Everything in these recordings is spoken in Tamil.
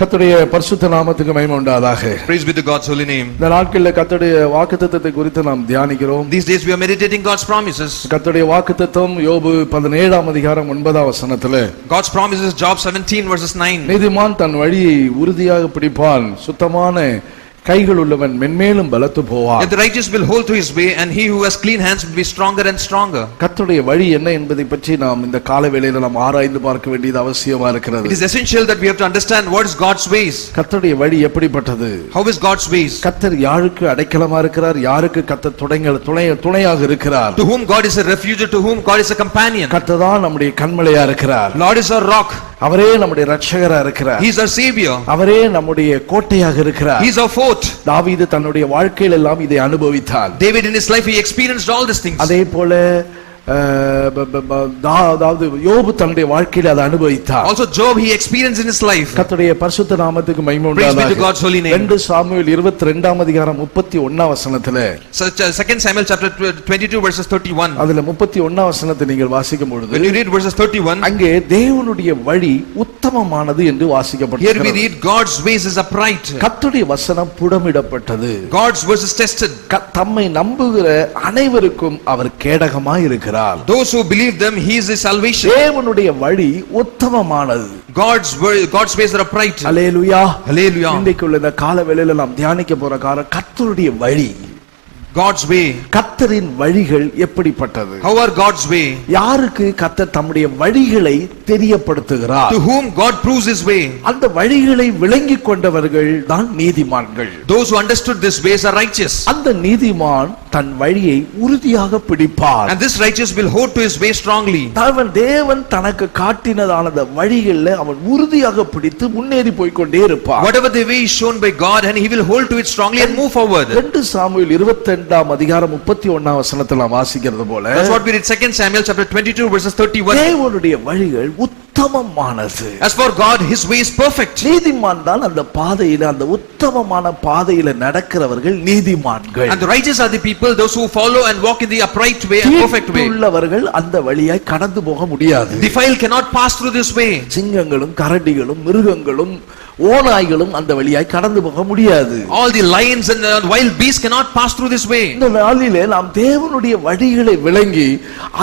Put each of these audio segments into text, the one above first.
கர்த்தருடைய பரிசுத்த நாமத்துக்கு மகிமை உண்டாவதாக. Praise be to God's holy name. இந்த நாட்களில் கர்த்தருடைய வாக்குத்தத்தத்தை குறித்து நாம் தியானிக்கிறோம். These days we are meditating God's promises. கர்த்தருடைய வாக்குத்தத்தம் யோபு 17ஆம் அதிகாரம் 9ஆம் வசனத்திலே, God's promises, Job 17 verses 9. நீதிமான் தன் வழியை உறுதியாக பிடிப்பான், சுத்தமான கைகள் உள்ளவன் மென்மேலும் பலத்து போவான். The righteous will hold to his way, and he who has clean hands will be stronger and stronger. கர்த்தருடைய வழி என்ன என்பதை பற்றி நாம் இந்த கால வேளையில நாம் ஆராய்ந்து பார்க்க வேண்டியது அவசியமா இருக்கிறது. It is essential that we have to understand what is God's ways. கர்த்தருடைய வழி எப்படிப்பட்டது? How is God's ways? கர்த்தர் யாருக்கு அடைக்கலமா இருக்கிறார், யாருக்கு கர்த்தர் துணையாக இருக்கிறார்? To whom God is a refuge, to whom God is a companion. கர்த்தர் தான் நம்முடைய கன்மலையா இருக்கிறார். Lord is our rock. அவரே நம்முடைய ரட்சகரா இருக்கிறார். He is our savior. அவரே நம்முடைய கோட்டையாக இருக்கிறார். He is our fort. தாவீது தன்னுடைய வாழ்க்கையில் எல்லாம் இதை அனுபவித்தார். David in his life he experienced all these things. அதே போல யோபு தன்னுடைய வாழ்க்கையில் அதை அனுபவித்தார். Also Job he experienced in his life. கர்த்தருடைய பரிசுத்த நாமத்துக்கு மகிமை உண்டாவதாக. Praise be to God's holy name. 2 Samuel 22ஆம் அதிகாரம் 31ஆம் வசனத்திலே, 2 Samuel chapter 22 verses 31. அதுல 31ஆம் வசனத்தை நீங்கள் வாசிக்கும் பொழுது, when you read verses 31, அங்கே தேவனுடைய வழி உத்தமமானது என்று வாசிக்கப்பட்டிருக்கிறது. here we read God's ways is upright. கர்த்தருடைய வசனம் புடமிடப்பட்டது. God's words is tested. தம்மை நம்புகிற அனைவருக்கும் அவர் கேடகமாய் இருக்கிறார். Those who believe them, he is his salvation. தேவனுடைய வழி உத்தமமானது. God's ways are upright. Hallelujah, hallelujah. இன்றைக்குள்ள இந்த கால வேளையில நாம் தியானிக்க போற காரணம் கர்த்தருடைய வழி, God's way. கர்த்தரின் வழிகள் எப்படிப்பட்டது? How are God's way? யாருக்கு கர்த்தர் தம்முடைய வழிகளை தெரியப்படுத்துகிறார்? To whom God proves his way. அந்த வழிகளை விளங்கிக் கொண்டவர்கள் தான் நீதிமான்கள். Those who understood this ways are righteous. அந்த நீதிமான் தன் வழியை உறுதியாக பிடிப்பார். And this righteous will hold to his way strongly. தேவன் தனக்கு காட்டினதான வழிகளில் அவன் உறுதியாக பிடித்து முன்னேறி போய் கொண்டே இருப்பார். Whatever the way is shown by God, and he will hold to it strongly and move forward. 2 Samuel 22ஆம் அதிகாரம் 31ஆம் வசனத்தில் நாம் வாசிக்கிறது போல, that's what we read 2 Samuel chapter 22 verses 31. தேவனுடைய வழிகள் உத்தமமானது. As for God, his way is perfect. நீதிமான் தான் அந்த பாதையில, அந்த உத்தமமான பாதையில நடக்கிறவர்கள் நீதிமான்கள். And the righteous are the people, those who follow and walk in the upright way and perfect way. உள்ளவர்கள் அந்த வழியாய் கடந்து போக முடியாது. The defiled cannot pass through this way. சிங்கங்களும் கரடிகளும் மிருகங்களும் ஓநாய்களும் அந்த வழியாய் கடந்து போக முடியாது. All the lions and the wild beasts cannot pass through this way. இந்த நாளிலே நாம் தேவனுடைய வழிகளை விளங்கி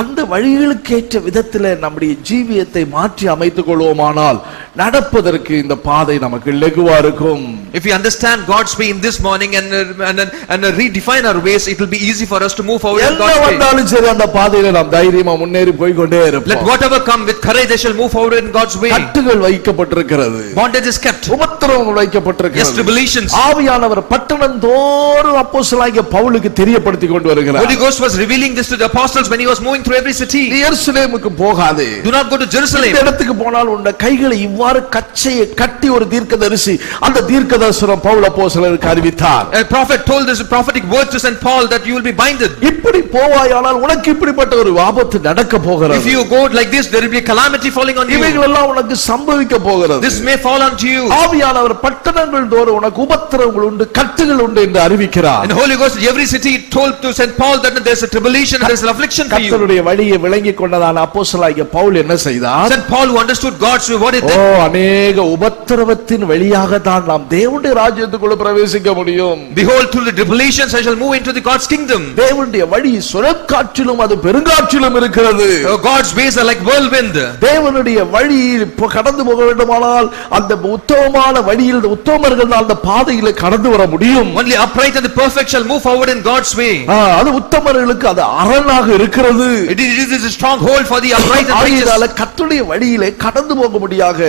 அந்த வழிகளுக்கேற்ற விதத்தில் நம்முடைய ஜீவியத்தை மாற்றி அமைத்துக் கொள்வோமானால் நடப்பதற்கு இந்த பாதை நமக்கு லகுவா இருக்கும். If we understand God's way in this morning and redefine our ways, it will be easy for us to move forward in God's way. வந்தாலும் சரி அந்த பாதையில நாம் தைரியமா முன்னேறி போய் கொண்டே இருப்போம். Let whatever come with courage, they shall move forward in God's way. கட்டுகள் வைக்கப்பட்டிருக்கிறது. Bondage is kept. உபத்திரவங்கள் வைக்கப்பட்டிருக்கிறது. Yes, tribulations. ஆவியானவர் பட்டணந்தோறும் அப்போஸ்தலனாகிய பவுலுக்கு தெரியப்படுத்தி கொண்டு வருகிறார். Holy Ghost was revealing this to the apostles when he was moving through every city. எருசலேமுக்கு போகாதே. Do not go to Jerusalem. இந்த இடத்துக்கு போனால் உன் கைகளை இவ்வாறு கச்சையை கட்டி ஒரு தீர்க்கதரிசி அந்த தீர்க்கதரிசனம் பவுல் அப்போஸ்தலருக்கு அறிவித்தார். A prophet told this prophetic word to Saint Paul that you will be binded. இப்படி போவாயானால் உனக்கு இப்படிப்பட்ட ஒரு ஆபத்து நடக்க போகிறது. If you go like this, there will be a calamity falling on you. இவைகள் எல்லாம் உனக்கு சம்பவிக்க போகிறது. This may fall onto you. ஆவியானவர் பட்டணங்கள் தோறும் உனக்கு உபத்திரவங்கள் உண்டு, கட்டுகள் உண்டு என்று அறிவிக்கிறார். And Holy Ghost every city told to Saint Paul that there is a tribulation, there is an affliction for you. கர்த்தருடைய வழியை விளங்கிக் கொண்டதான அப்போஸ்தலனாகிய பவுல் என்ன செய்தார்? Saint Paul who understood God's way, what did he? அநேக உபத்திரவத்தின் வழியாக தான் நாம் தேவனுடைய ராஜ்யத்துக்குள்ள பிரவேசிக்க முடியும். Behold, through the tribulations I shall move into the God's kingdom. தேவனுடைய வழி சுழற்காற்றிலும் அது பெருங்காற்றிலும் இருக்கிறது. God's ways are like whirlwind. தேவனுடைய வழியில் கடந்து போக வேண்டுமானால் அந்த உத்தமமான வழியில் உத்தமர்கள் தான் அந்த பாதையில கடந்து வர முடியும். Only upright and the perfect shall move forward in God's way. அது உத்தமர்களுக்கு அது அரணாக இருக்கிறது. It is a stronghold for the upright and righteous. கர்த்தருடைய வழியிலே கடந்து போக முடியாக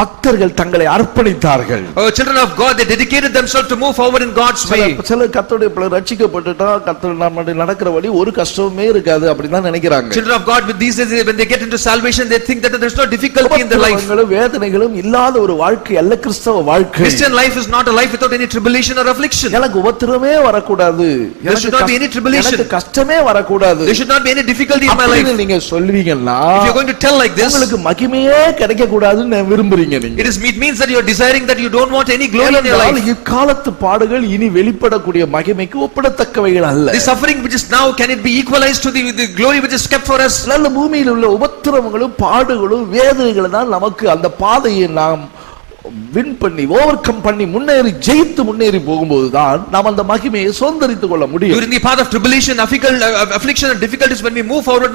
பக்தர்கள் தங்களை அர்ப்பணித்தார்கள். Children of God, they dedicated themselves to move forward in God's way. சில கர்த்தருடைய பிள்ளை ரட்சிக்கப்பட்டுட்டா கர்த்தர் நாம நடக்கிற வழி ஒரு கஷ்டமே இருக்காது அப்படி தான் நினைக்கிறாங்க. Children of God, with these days when they get into salvation, they think that there is no difficulty in their life. வேதனைகளும் இல்லாத ஒரு வாழ்க்கை அல்ல கிறிஸ்தவ வாழ்க்கை. Christian life is not a life without any tribulation or affliction. எனக்கு உபத்திரமே வரக்கூடாது. There should not be any tribulation. எனக்கு கஷ்டமே வரக்கூடாது. There should not be any difficulty in my life. நீங்க சொல்வீங்கன்னா, if you are going to tell like this, உங்களுக்கு மகிமையே கிடைக்க கூடாதுன்னு விரும்புறீங்க நீங்க. It means that you are desiring that you don't want any glory in your life. இக்காலத்து பாடுகள் இனி வெளிப்படக்கூடிய மகிமைக்கு ஒப்பிடத்தக்கவைகள் அல்ல. The suffering which is now, can it be equalized to the glory which is kept for us? நல்ல பூமியில் உள்ள உபத்திரவங்களும் பாடுகளும் வேதனைகளும் தான் நமக்கு அந்த பாதையை நாம் வின் பண்ணி ஓவர் கம் பண்ணி முன்னேறி ஜெயித்து முன்னேறி போகும்போதுதான் நாம் அந்த மகிமையை சுதந்தரித்துக் கொள்ள முடியும். During the path of tribulation, affliction and difficulties, when we move forward,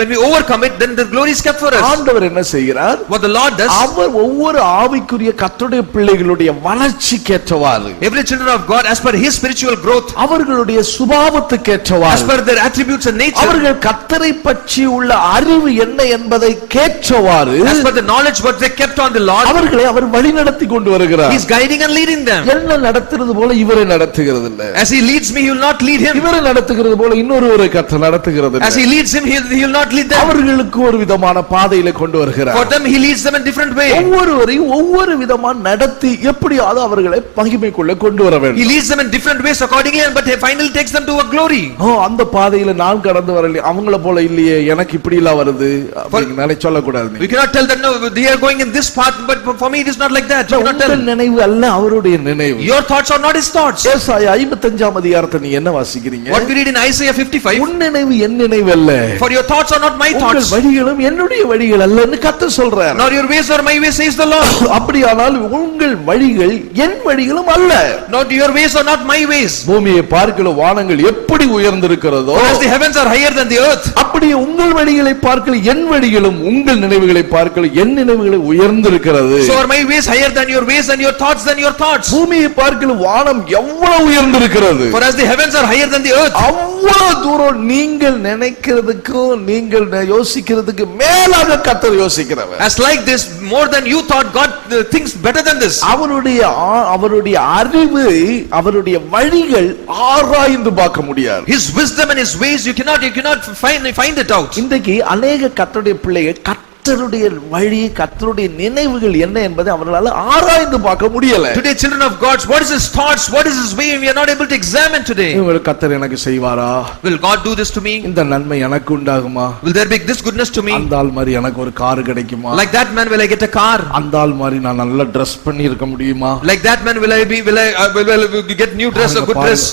when we overcome it, then the glory is kept for us. ஆண்டவர் என்ன செய்கிறார்? What the Lord does, அவர் ஒவ்வொரு ஆவிக்குரிய கர்த்தருடைய பிள்ளைகளுடைய வளர்ச்சிக்கேற்றவாறு, every children of God, as per his spiritual growth, அவர்களுடைய சுபாவத்துக்கேற்றவாறு, as per their attributes and nature, அவர்கள் கர்த்தரை பற்றி உள்ள அறிவு என்ன என்பதை கேற்றவாறு, as per the knowledge what they kept on the Lord, அவர்களை அவர் வழிநடத்தி கொண்டு வருகிறார். he is guiding and leading them. என்ன நடத்துறது போல இவரை நடத்துகிறது இல்ல. As he leads me, he will not lead him. இவரை நடத்துகிறது போல இன்னொருவரை கர்த்தர் நடத்துகிறது இல்ல. As he leads him, he will not lead them. அவர்களுக்கு ஒரு விதமான பாதையில கொண்டு வருகிறார். For them, he leads them in different way. ஒவ்வொருவரையும் ஒவ்வொரு விதமான நடத்தி எப்படியாவது அவர்களை மகிமைக்குள்ள கொண்டு வர வேண்டும். He leads them in different ways accordingly, but he finally takes them to a glory. அந்த பாதையில நான் கடந்து வரல, அவங்கள போல இல்லையே, எனக்கு இப்படி எல்லாம் வருது அப்படிங்கனால சொல்லக்கூடாது. We cannot tell them no, they are going in this path, but for me it is not like that. You cannot tell. நினைவு அல்ல அவருடைய நினைவு. Your thoughts are not his thoughts. ஏசாயா 55ஆம் அதிகாரத்தை நீ என்ன வாசிக்கிறீங்க? What we read in Isaiah 55. உன் நினைவு என் நினைவு அல்ல. For your thoughts are not my thoughts. உங்கள் வழிகளும் என்னுடைய வழிகள் அல்லன்னு கர்த்தர் சொல்றார். Nor your ways are my ways, says the Lord. அப்படியானால் உங்கள் வழிகள் என் வழிகளும் அல்ல. Not your ways are not my ways. பூமியை பார்க்கல வானங்கள் எப்படி உயர்ந்திருக்கிறதோ, as the heavens are higher than the earth, அப்படியே உங்கள் வழிகளை பார்க்கல என் வழிகளும் உங்கள் நினைவுகளை பார்க்கல என் நினைவுகளை உயர்ந்திருக்கிறது. so are my ways higher than your ways and your thoughts than your thoughts. பூமியை பார்க்கல வானம் எவ்வளவு உயர்ந்திருக்கிறது. For as the heavens are higher than the earth, அவ்வளவு தூரம் நீங்கள் நினைக்கிறதுக்கும் நீங்கள் யோசிக்கிறதுக்கு மேலாக கர்த்தர் யோசிக்கிறவர். as like this, more than you thought, God thinks better than this. அவருடைய அறிவு, அவருடைய வழிகள் ஆராய்ந்து பார்க்க முடியாது. His wisdom and his ways you cannot find it out. இன்றைக்கு अनेक கர்த்தருடைய பிள்ளைகள் கர்த்தருடைய வழி, கர்த்தருடைய நினைவுகள் என்ன என்பதை அவர்களால் ஆராய்ந்து பார்க்க முடியல. Today children of God, what is his thoughts, what is his way, we are not able to examine today. இவங்களுக்கு கர்த்தர் எனக்கு செய்வாரா? Will God do this to me? இந்த நன்மை எனக்கு உண்டாகுமா? Will there be this goodness to me? அந்தாள் மாதிரி எனக்கு ஒரு கார் கிடைக்குமா? Like that man will I get a car? அந்தாள் மாதிரி நான் நல்லா Dress பண்ணி இருக்க முடியுமா? Like that man will I get new dress, a good dress?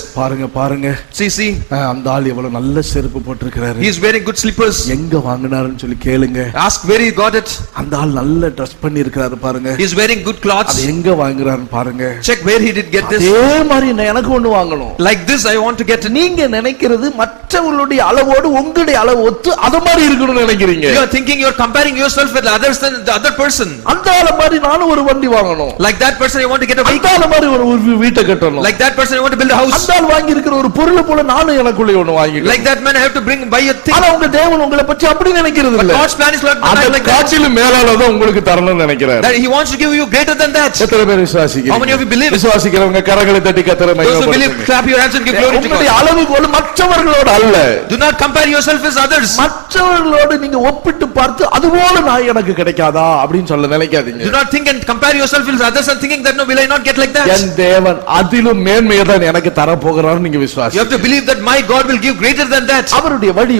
பாருங்க. See. அந்தாள் எவ்வளவு நல்ல செருப்பு போட்டுருக்காரு. He is wearing good slippers. எங்க வாங்குனாருன்னு சொல்லி கேளுங்க. Ask where he got it. அந்தாள் நல்ல Dress பண்ணி இருக்காரு பாருங்க. He is wearing good clothes. அது எங்க வாங்குறாருன்னு பாருங்க. Check where he did get this. அதே மாதிரி எனக்கு ஒன்னு வாங்கணும். Like this I want to get. நீங்க நினைக்கிறது மற்றவங்களுடைய அளவோடு உங்களுடைய அளவு ஒத்து அத மாதிரி இருக்கணும்னு நினைக்கிறீங்க. You are thinking you are comparing yourself with others than the other person. அந்தாள மாதிரி நானும் ஒரு வண்டி வாங்கணும். Like that person you want to get a vehicle. அந்தாள மாதிரி ஒரு வீட்டை கட்டணும். Like that person you want to build a house. அந்தாள் வாங்கி இருக்கிற ஒரு பொருளை போல நானும் எனக்குள்ள ஒன்னு வாங்கிக்கணும். Like that man I have to buy a thing. ஆனா உங்க தேவன் உங்களை பத்தி அப்படி நினைக்கிறது இல்ல. God's plan is not like that. காற்றிலும் மேலானதான் உங்களுக்கு தரணும்னு நினைக்கிறார். That he wants to give you greater than that. எத்தனை பேர் விசுவாசிக்கிறீங்க? How many of you believe? விசுவாசிக்கிறவங்க கரங்களை தட்டி கர்த்தரை மகிமைப்படுத்துங்க. Those who believe, clap your hands and give glory to God. உங்களுடைய அளவுகோல் மற்றவர்களோடு அல்ல. Do not compare yourself with others. மற்றவர்களோடு நீங்க ஒப்பிட்டு பார்த்து அதுபோல நான் எனக்கு கிடைக்காதா அப்படினு சொல்ல நினைக்காதீங்க. Do not think and compare yourself with others and thinking that no, will I not get like that? என் தேவன் அதிலும் மேன்மையை தான் எனக்கு தர போகிறார் நீங்க விசுவாசி. You have to believe that my God will give greater than that. அவருடைய வழி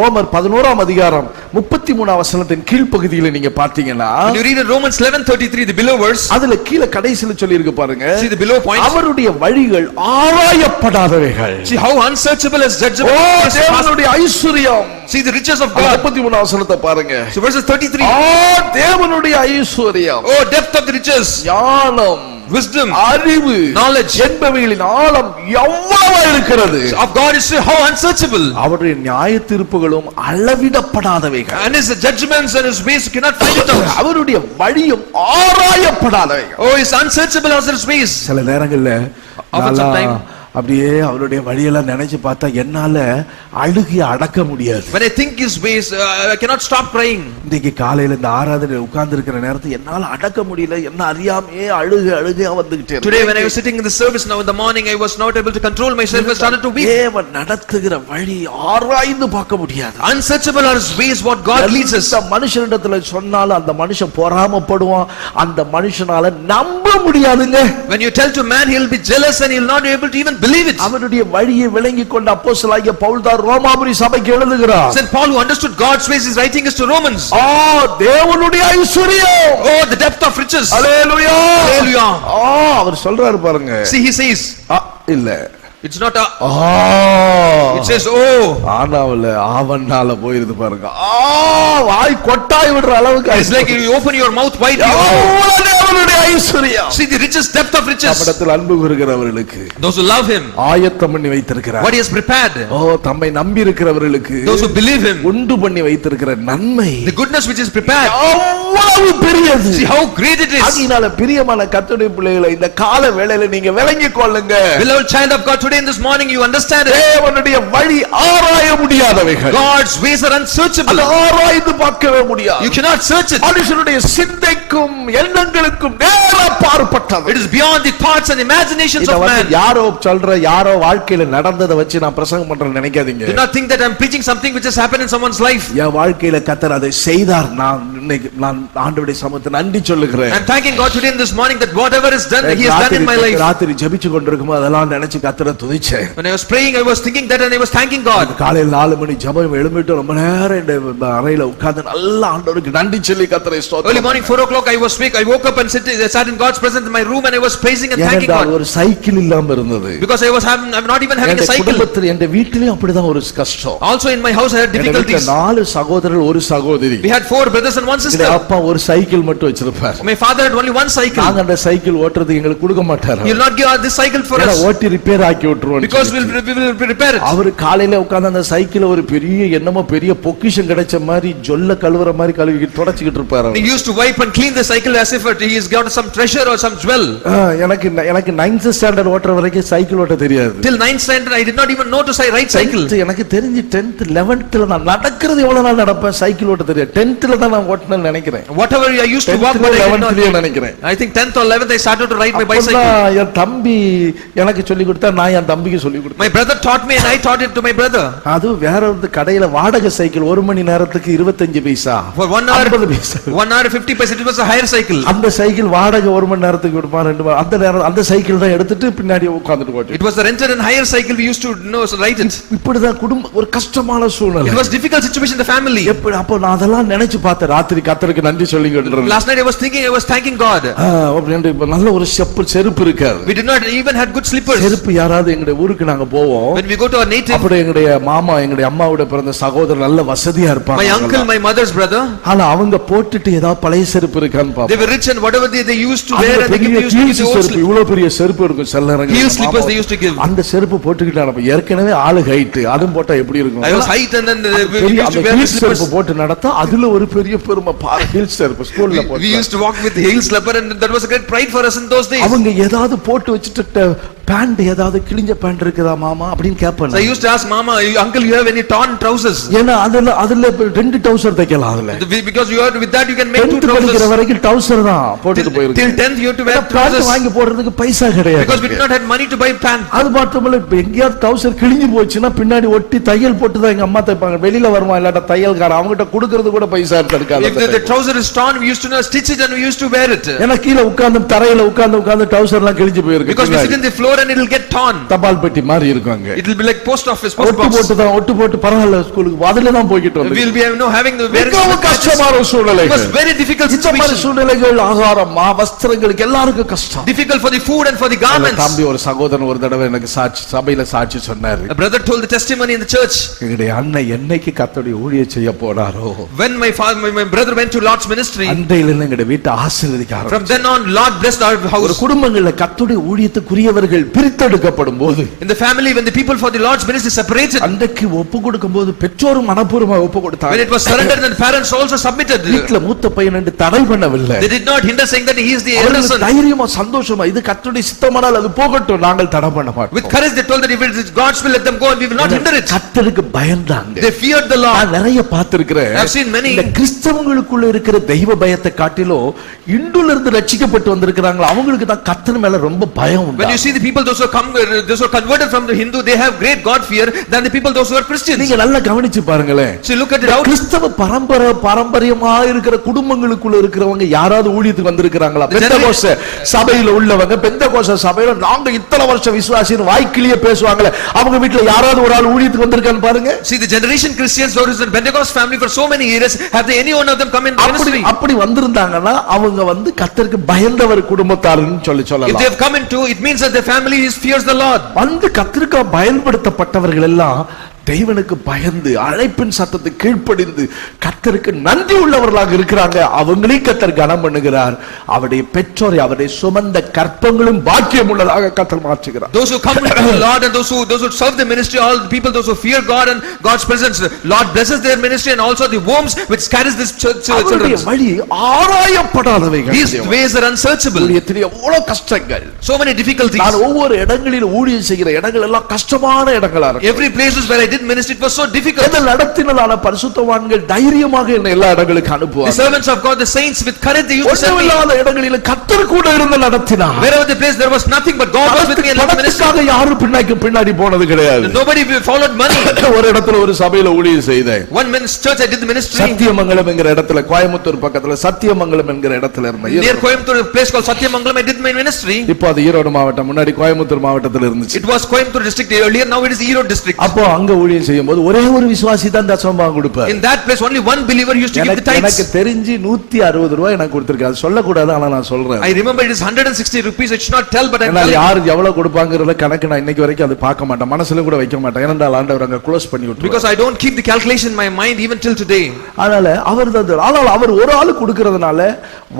ரோமர் 11ஆம் அதிகாரம் 33ஆம் வசனத்தின் கீழ் பகுதியில் நீங்க பார்த்தீங்கன்னா, when you read in Romans 11:33, the below verse, அதுல கீழ கடைசில சொல்லி இருக்கு பாருங்க. See the below point. அவருடைய வழிகள் ஆராயப்படாதவைகள். See how unsearchable is judgment. தேவனுடைய ஐஸ்வரியம். See the riches of God. 33ஆம் வசனத்தை பாருங்க. So verses 33. தேவனுடைய ஐஸ்வரியம். Oh depth of the riches. ஞானம், wisdom, அறிவு, knowledge என்பவைகளின் ஆழம் எவ்வளவு இருக்கிறது. Of God is how unsearchable. அவருடைய நியாயத்தீர்ப்புகளும் அளவிடப்படாதவைகள். And his judgments and his ways you cannot find it out. அவருடைய வழியும் ஆராயப்படாதவைகள். Oh is unsearchable as his ways. சில நேரங்கள்ல Often sometime அப்படியே அவருடைய வழியெல்லாம் நினைச்சு பார்த்தா என்னால அழுகைய அடக்க முடியாது. When I think his ways, I cannot stop crying. இன்னைக்கு காலையில இந்த ஆராதனையில உட்கார்ந்து இருக்கிற நேரத்துல என்னால அடக்க முடியல, என்ன அறியாமே அழுகையா வந்துகிட்டே இருக்கு. Today when I was sitting in the service now in the morning, I was not able to control myself. I started to weep. தேவன் நடத்துகிற வழி ஆராய்ந்து பார்க்க முடியாது. Unsearchable are his ways, what God leads us. அந்த மனுஷனிடத்துல சொன்னாலும் அந்த மனுஷன் பொறாமைப்படுவான், அந்த மனுஷனால நம்ப முடியாதுங்க. When you tell to man, he will be jealous and he will not be able to even believe it. அவருடைய வழியை விளங்கிக் கொண்ட அப்போஸ்தலனாகிய பவுல் தான் ரோமாபுரி சபைக்கு எழுதுகிறார். Saint Paul, who understood God's ways, is writing us to Romans. தேவனுடைய ஐஸ்வரியம். Oh the depth of riches. Hallelujah. Hallelujah. அவர் சொல்றாரு பாருங்க. See he says. இல்ல It's not a, ah it says, oh. ஆனாவுல ஆவன்னால போயிருது பாருங்க. வாய் கொட்டாய் விடுற அளவுக்கு It's like you open your mouth wide. தேவனுடைய ஐஸ்வரியம். See the richest depth of riches. நம்மிடத்தில் அன்பு கூறுகிறவர்களுக்கு Those who love him, ஆயத்தம் பண்ணி வைத்திருக்கிறார். what he has prepared. தம்மை நம்பி இருக்கிறவர்களுக்கு Those who believe him, உண்டு பண்ணி வைத்திருக்கிற நன்மை the goodness which is prepared. அவ்வளவு பெரியது. See how great it is. அதனால பிரியமான கர்த்தருடைய பிள்ளைகளை இந்த கால வேளையில நீங்க விளங்கிக் கொள்ளுங்க. Beloved child of God, today in this morning you understand it. தேவனுடைய வழி ஆராய முடியாதவைகள். God's ways are unsearchable. ஆராய்ந்து பார்க்கவே முடியாது. You cannot search it. மனுஷனுடைய சிந்தைக்கும் எண்ணங்களுக்கும் நேரா பார்ப்பட்டது. It is beyond the thoughts and imaginations of man. யாரோ சொல்ற யாரோ வாழ்க்கையில நடந்ததை வச்சு நான் பிரசங்கம் பண்றேன்னு நினைக்காதீங்க. Do not think that I'm preaching something which has happened in someone's life. என் வாழ்க்கையில கர்த்தர் அதை செய்தார். நான் ஆண்டவருடைய சமூகத்தில் நன்றி சொல்லுகிறேன். I'm thanking God today in this morning that whatever is done, he has done in my life. ராத்திரி ஜெபிச்சு கொண்டிருக்கும்போது அதெல்லாம் நினைச்சு கர்த்தரை துதிச்சேன். When I was praying, I was thinking that and I was thanking God. காலையில 4 மணி ஜெபம் எழும்பிட்டு ரொம்ப நேரம் இந்த அறையில உட்கார்ந்து நல்லா ஆண்டவருக்கு நன்றி சொல்லி கர்த்தரை ஸ்தோத்திரம். Early morning 4 o'clock I was awake. I woke up and sat in God's presence in my room and I was praising and thanking God. ஒரு சைக்கிள் இல்லாம இருந்தது. Because I'm not even having a cycle. குடும்பத்துல என் வீட்டிலயும் அப்படிதான் ஒரு கஷ்டம். Also in my house I had difficulties. 4 சகோதரர்கள் ஒரு சகோதரி. We had 4 brothers and 1 sister. அப்பா ஒரு சைக்கிள் மட்டும் வச்சிருப்பார். My father had only 1 cycle. நாங்க அந்த சைக்கிள் ஓட்டுறதுக்கு எங்களுக்கு கொடுக்க மாட்டாரு. He will not give us this cycle for us. ஓட்டி ரிப்பேர் ஆக்கி விட்டுருவோம். Because we will repair it. அவர் காலையில உட்கார்ந்து அந்த சைக்கிள ஒரு பெரிய என்னமோ பெரிய பொக்கிஷம் கிடைச்ச மாதிரி ஜொல்ல கழுவுற மாதிரி கழுவி தொடச்சிக்கிட்டு இருப்பாரு. He used to wipe and clean the cycle as if he has got some treasure or some jewel. எனக்கு 9th ஸ்டாண்டர்ட் ஓட்டுற வரைக்கும் சைக்கிள் ஓட்ட தெரியாது. Till 9th standard I did not even know to ride cycle. எனக்கு தெரிஞ்சு 10th 11thல நான் நடக்கிறது எவ்வளவு நாள் நடப்பேன் சைக்கிள் ஓட்ட தெரியாது. 10thல தான் நான் ஓட்டணும்னு நினைக்கிறேன். Whatever I used to walk but I did not நினைக்கிறேன். I think 10th or 11th I started to ride my bicycle. என் தம்பி எனக்கு சொல்லி கொடுத்தா நான் என் தம்பிக்கு சொல்லி கொடுத்தேன். My brother taught me and I taught it to my brother. அது வேற ஒரு கடையில வாடகை சைக்கிள் 1 மணி நேரத்துக்கு 25 பைசா. For 1 hour 1 hour 50 paisa. It was a higher cycle. அந்த சைக்கிள் வாடகை 1 மணி நேரத்துக்கு கொடுப்பான் 2 மணி அந்த நேரம் அந்த சைக்கிள் தான் எடுத்துட்டு பின்னாடி உட்கார்ந்துட்டு போட்டு. It was the rented and higher cycle we used to ride it. இப்படிதான் குடும்ப ஒரு கஷ்டமான சூழ்நிலை. It was difficult situation in the family. எப்படி அப்ப நான் அதெல்லாம் நினைச்சு பார்த்தேன் ராத்திரி கர்த்தருக்கு நன்றி சொல்லிக்கிட்டு. Last night I was thanking God. நல்ல ஒரு செருப்பு இருக்காது. We did not even had good slippers. செருப்பு யாராவது எங்க ஊருக்கு நாங்க போவோம். When we go to our native. அப்படி எங்களுடைய மாமா எங்களுடைய அம்மாவோட பிறந்த சகோதரர் நல்ல வசதியா இருப்பாங்க. My uncle, my mother's brother. ஆனா அவங்க போட்டுட்டு ஏதாவது பழைய செருப்பு இருக்கான்னு பாப்போம். They were rich and whatever they used to wear and they used to give செருப்பு இவ்வளவு பெரிய செருப்பு இருக்கும் சில நேரங்கள். Heel slippers they used to give. அந்த செருப்பு போட்டுக்கிட்டு நம்ம ஏற்கனவே ஆளு ஹைட் அதுவும் போட்டா எப்படி இருக்கும்? I was height and then we used to wear the slippers. செருப்பு போட்டு நடந்தா அதுல ஒரு பெரிய பெருமை பாரு ஹீல் செருப்பு ஸ்கூல்ல போட்டு. We used to walk with heel slipper and that was a great pride for us in those days. அவங்க ஏதாவது போட்டு வச்சிட்டு பேண்ட் ஏதாவது கிழிஞ்ச பேண்ட் இருக்குதா மாமா அப்படினு கேட்பாங்க. I used to ask mama, uncle you have any torn trousers? ஏனா அதுல ரெண்டு டவுசர் தைக்கலாம் அதுல. Because you have with that you can make 2 trousers. படிக்கிற வரைக்கும் டவுசர் தான் போட்டுட்டு போயிருக்கு. Till 10th you have to wear trousers. வாங்கி போடுறதுக்கு பைசா கிடையாது. Because we did not have money to buy pants. அது மட்டுமல்ல எங்கயாவது டவுசர் கிழிஞ்சு போச்சுனா பின்னாடி ஒட்டி தையல் போட்டு தான் எங்க அம்மா தைப்பாங்க. வெளியில வருமா இல்லடா தையல்கார அவங்கிட்ட கொடுக்கிறது கூட பைசா இருக்காது. If the trouser is torn we used to stitch it and we used to wear it. ஏனா கீழ உட்கார்ந்து தரையில உட்கார்ந்து டவுசர்லாம் கிழிஞ்சு போயிருக்கு. Because we sit in the floor and it will get torn. தபால் பெட்டி மாதிரி இருக்குங்க. It will be like post office post box. ஒட்டு போட்டு பரவாயில்லை ஸ்கூலுக்கு அதுல தான் போயிட்டு வந்தோம். We will be having the very கஷ்டமான சூழ்நிலை. It was very difficult situation. சூழ்நிலைகள் ஆகாரம் வஸ்திரங்களுக்கு எல்லாருக்கும் கஷ்டம். Difficult for the food and for the garments. தம்பி ஒரு சகோதரன் ஒரு தடவை எனக்கு சபையில சாட்சி சொன்னாரு. A brother told the testimony in the church. எங்களுடைய அண்ணன் என்னைக்கு கர்த்தருடைய ஊழியம் செய்ய போறாரோ. When my brother went to Lord's ministry. அன்றையில எங்களுடைய வீட்டை ஆசீர்வதிக்க ஆரம்பிச்சார். From then on Lord blessed our house. ஒரு குடும்பங்கள்ல கர்த்தருடைய ஊழியத்துக்குரியவர்கள் பிரித்தெடுக்கப்படும் போது in the family when the people for the Lord's ministry separated. அன்றைக்கு ஒப்பு கொடுக்கும்போது பெற்றோரும் மனப்பூர்வமாக ஒப்பு கொடுத்தாங்க. When it was surrendered and parents also submitted. வீட்ல மூத்த பையன் என்று தடை பண்ணவில்லை. They did not hinder saying that he is the elder son. தைரியமா சந்தோஷமா இது கர்த்தருடைய சித்தமானால் அது போகட்டும் நாங்கள் தடை பண்ண மாட்டோம். With courage they told that if it is God's will let them go and we will not hinder it. கர்த்தருக்கு பயந்தாங்க. They feared the Lord. நான் நிறைய பார்த்திருக்கிறேன். I have seen many. இந்த கிறிஸ்தவங்களுக்குள்ள இருக்கிற தெய்வ பயத்தை காட்டிலும் இந்துல இருந்து ரட்சிக்கப்பட்டு வந்திருக்காங்க அவங்களுக்கு தான் கர்த்தர் மேல ரொம்ப பயம் உண்டு. When you see the people those who are converted from the Hindu they have great God fear than the people those who are Christians. நீங்க நல்லா கவனிச்சு பாருங்களே. So look at it out. கிறிஸ்தவ பாரம்பரியமா இருக்கிற குடும்பங்களுக்குள்ள இருக்கிறவங்க யாராவது ஊழியத்துக்கு வந்திருக்காங்களா? பெந்தகோஸ்தே சபையில உள்ளவங்க பெந்தகோஸ்தே சபையில நாங்க இத்தனை வருஷம் விசுவாசின்னு வாய்க்கிலியே பேசுவாங்களே அவங்க வீட்ல யாராவது ஒரு ஆள் ஊழியத்துக்கு வந்திருக்கான்னு பாருங்க. See the generation Christians those in Pentecost family for so many years have they any one of them come in ministry? அப்படி வந்திருந்தாங்கன்னா அவங்க வந்து கர்த்தருக்கு பயந்தவர் குடும்பத்தார்னு சொல்லலாம். If they have come into it means that the family family fears the Lord. வந்து கர்த்தருக்காக பயன்படுத்தப்பட்டவர்கள் எல்லாம் தேவனுக்கு பயந்து அழைப்பின் சத்தத்தை கீழ்ப்படிந்து கர்த்தருக்கு நன்றி உள்ளவர்களாக இருக்கிறாங்க. அவங்களையும் கர்த்தர் கனம் பண்ணுகிறார். அவருடைய பெற்றோரை அவருடைய சுமந்த கற்பங்களும் பாக்கியம் உள்ளதாக கர்த்தர் மாற்றுகிறார். Those who come to the Lord and those who serve the ministry, all the people, those who fear God and God's presence, Lord blesses their ministry and also the wombs which carries this children. வழி ஆராயப்படாதவைகள். These ways are unsearchable. ஊழியத்தில் எவ்வளவு கஷ்டங்கள். So many difficulties. நான் ஒவ்வொரு இடங்களில் ஊழியம் செய்கிற இடங்கள் எல்லாம் கஷ்டமான இடங்களா இருக்கு. Every places where I did ministry, it was so difficult. இந்த நடத்தினதான பரிசுத்தவான்கள் தைரியமாக என்னை எல்லா இடங்களுக்கு அனுப்புவாங்க. The servants of God, the saints with courage, they used to send me. ஒன்றுமில்லாத இடங்களில் கர்த்தர் கூட இருந்து நடத்தினார். Wherever the place there was nothing but God was with me and led the ministry. பணத்துக்காக யாரும் பின்னாடி போனது கிடையாது. Nobody followed money. ஒரு இடத்துல ஒரு சபையில ஊழியம் செய்தேன். One men's church I did the ministry. Sathyamangalam என்கிற இடத்துல, கோயம்புத்தூர் பக்கத்துல சத்தியமங்கலம் என்கிற இடத்துல இருந்தேன். Near Coimbatore, a place called Satyamangalam, I did my ministry. இப்போ அது ஈரோடு மாவட்டம், முன்னாடி கோயம்புத்தூர் மாவட்டத்துல இருந்துச்சு. It was Coimbatore district earlier, now it is Erode district. அப்போ அங்க ஊழியம் செய்யும்போது ஒரே ஒரு விசுவாசி தான் தசமபாகம் கொடுப்பார். In that place only one believer used to give the tithes. எனக்கு தெரிஞ்சு 160 ரூபாய் எனக்கு கொடுத்திருக்காரு. சொல்ல கூடாது, ஆனா நான் சொல்றேன். I remember it is 160 rupees. I should not tell, but I நான் யார் எவ்வளவு கொடுப்பாங்கறத கணக்கு நான் இன்னைக்கு வரைக்கும் அது பார்க்க மாட்டேன். மனசுல கூட வைக்க மாட்டேன். ஏனென்றால் ஆண்டவர் அங்க க்ளோஸ் பண்ணி விட்டுருவார். Because I don't keep the calculation in my mind even till today. அதனால அவர் ஒரு ஆளு கொடுக்கிறதுனால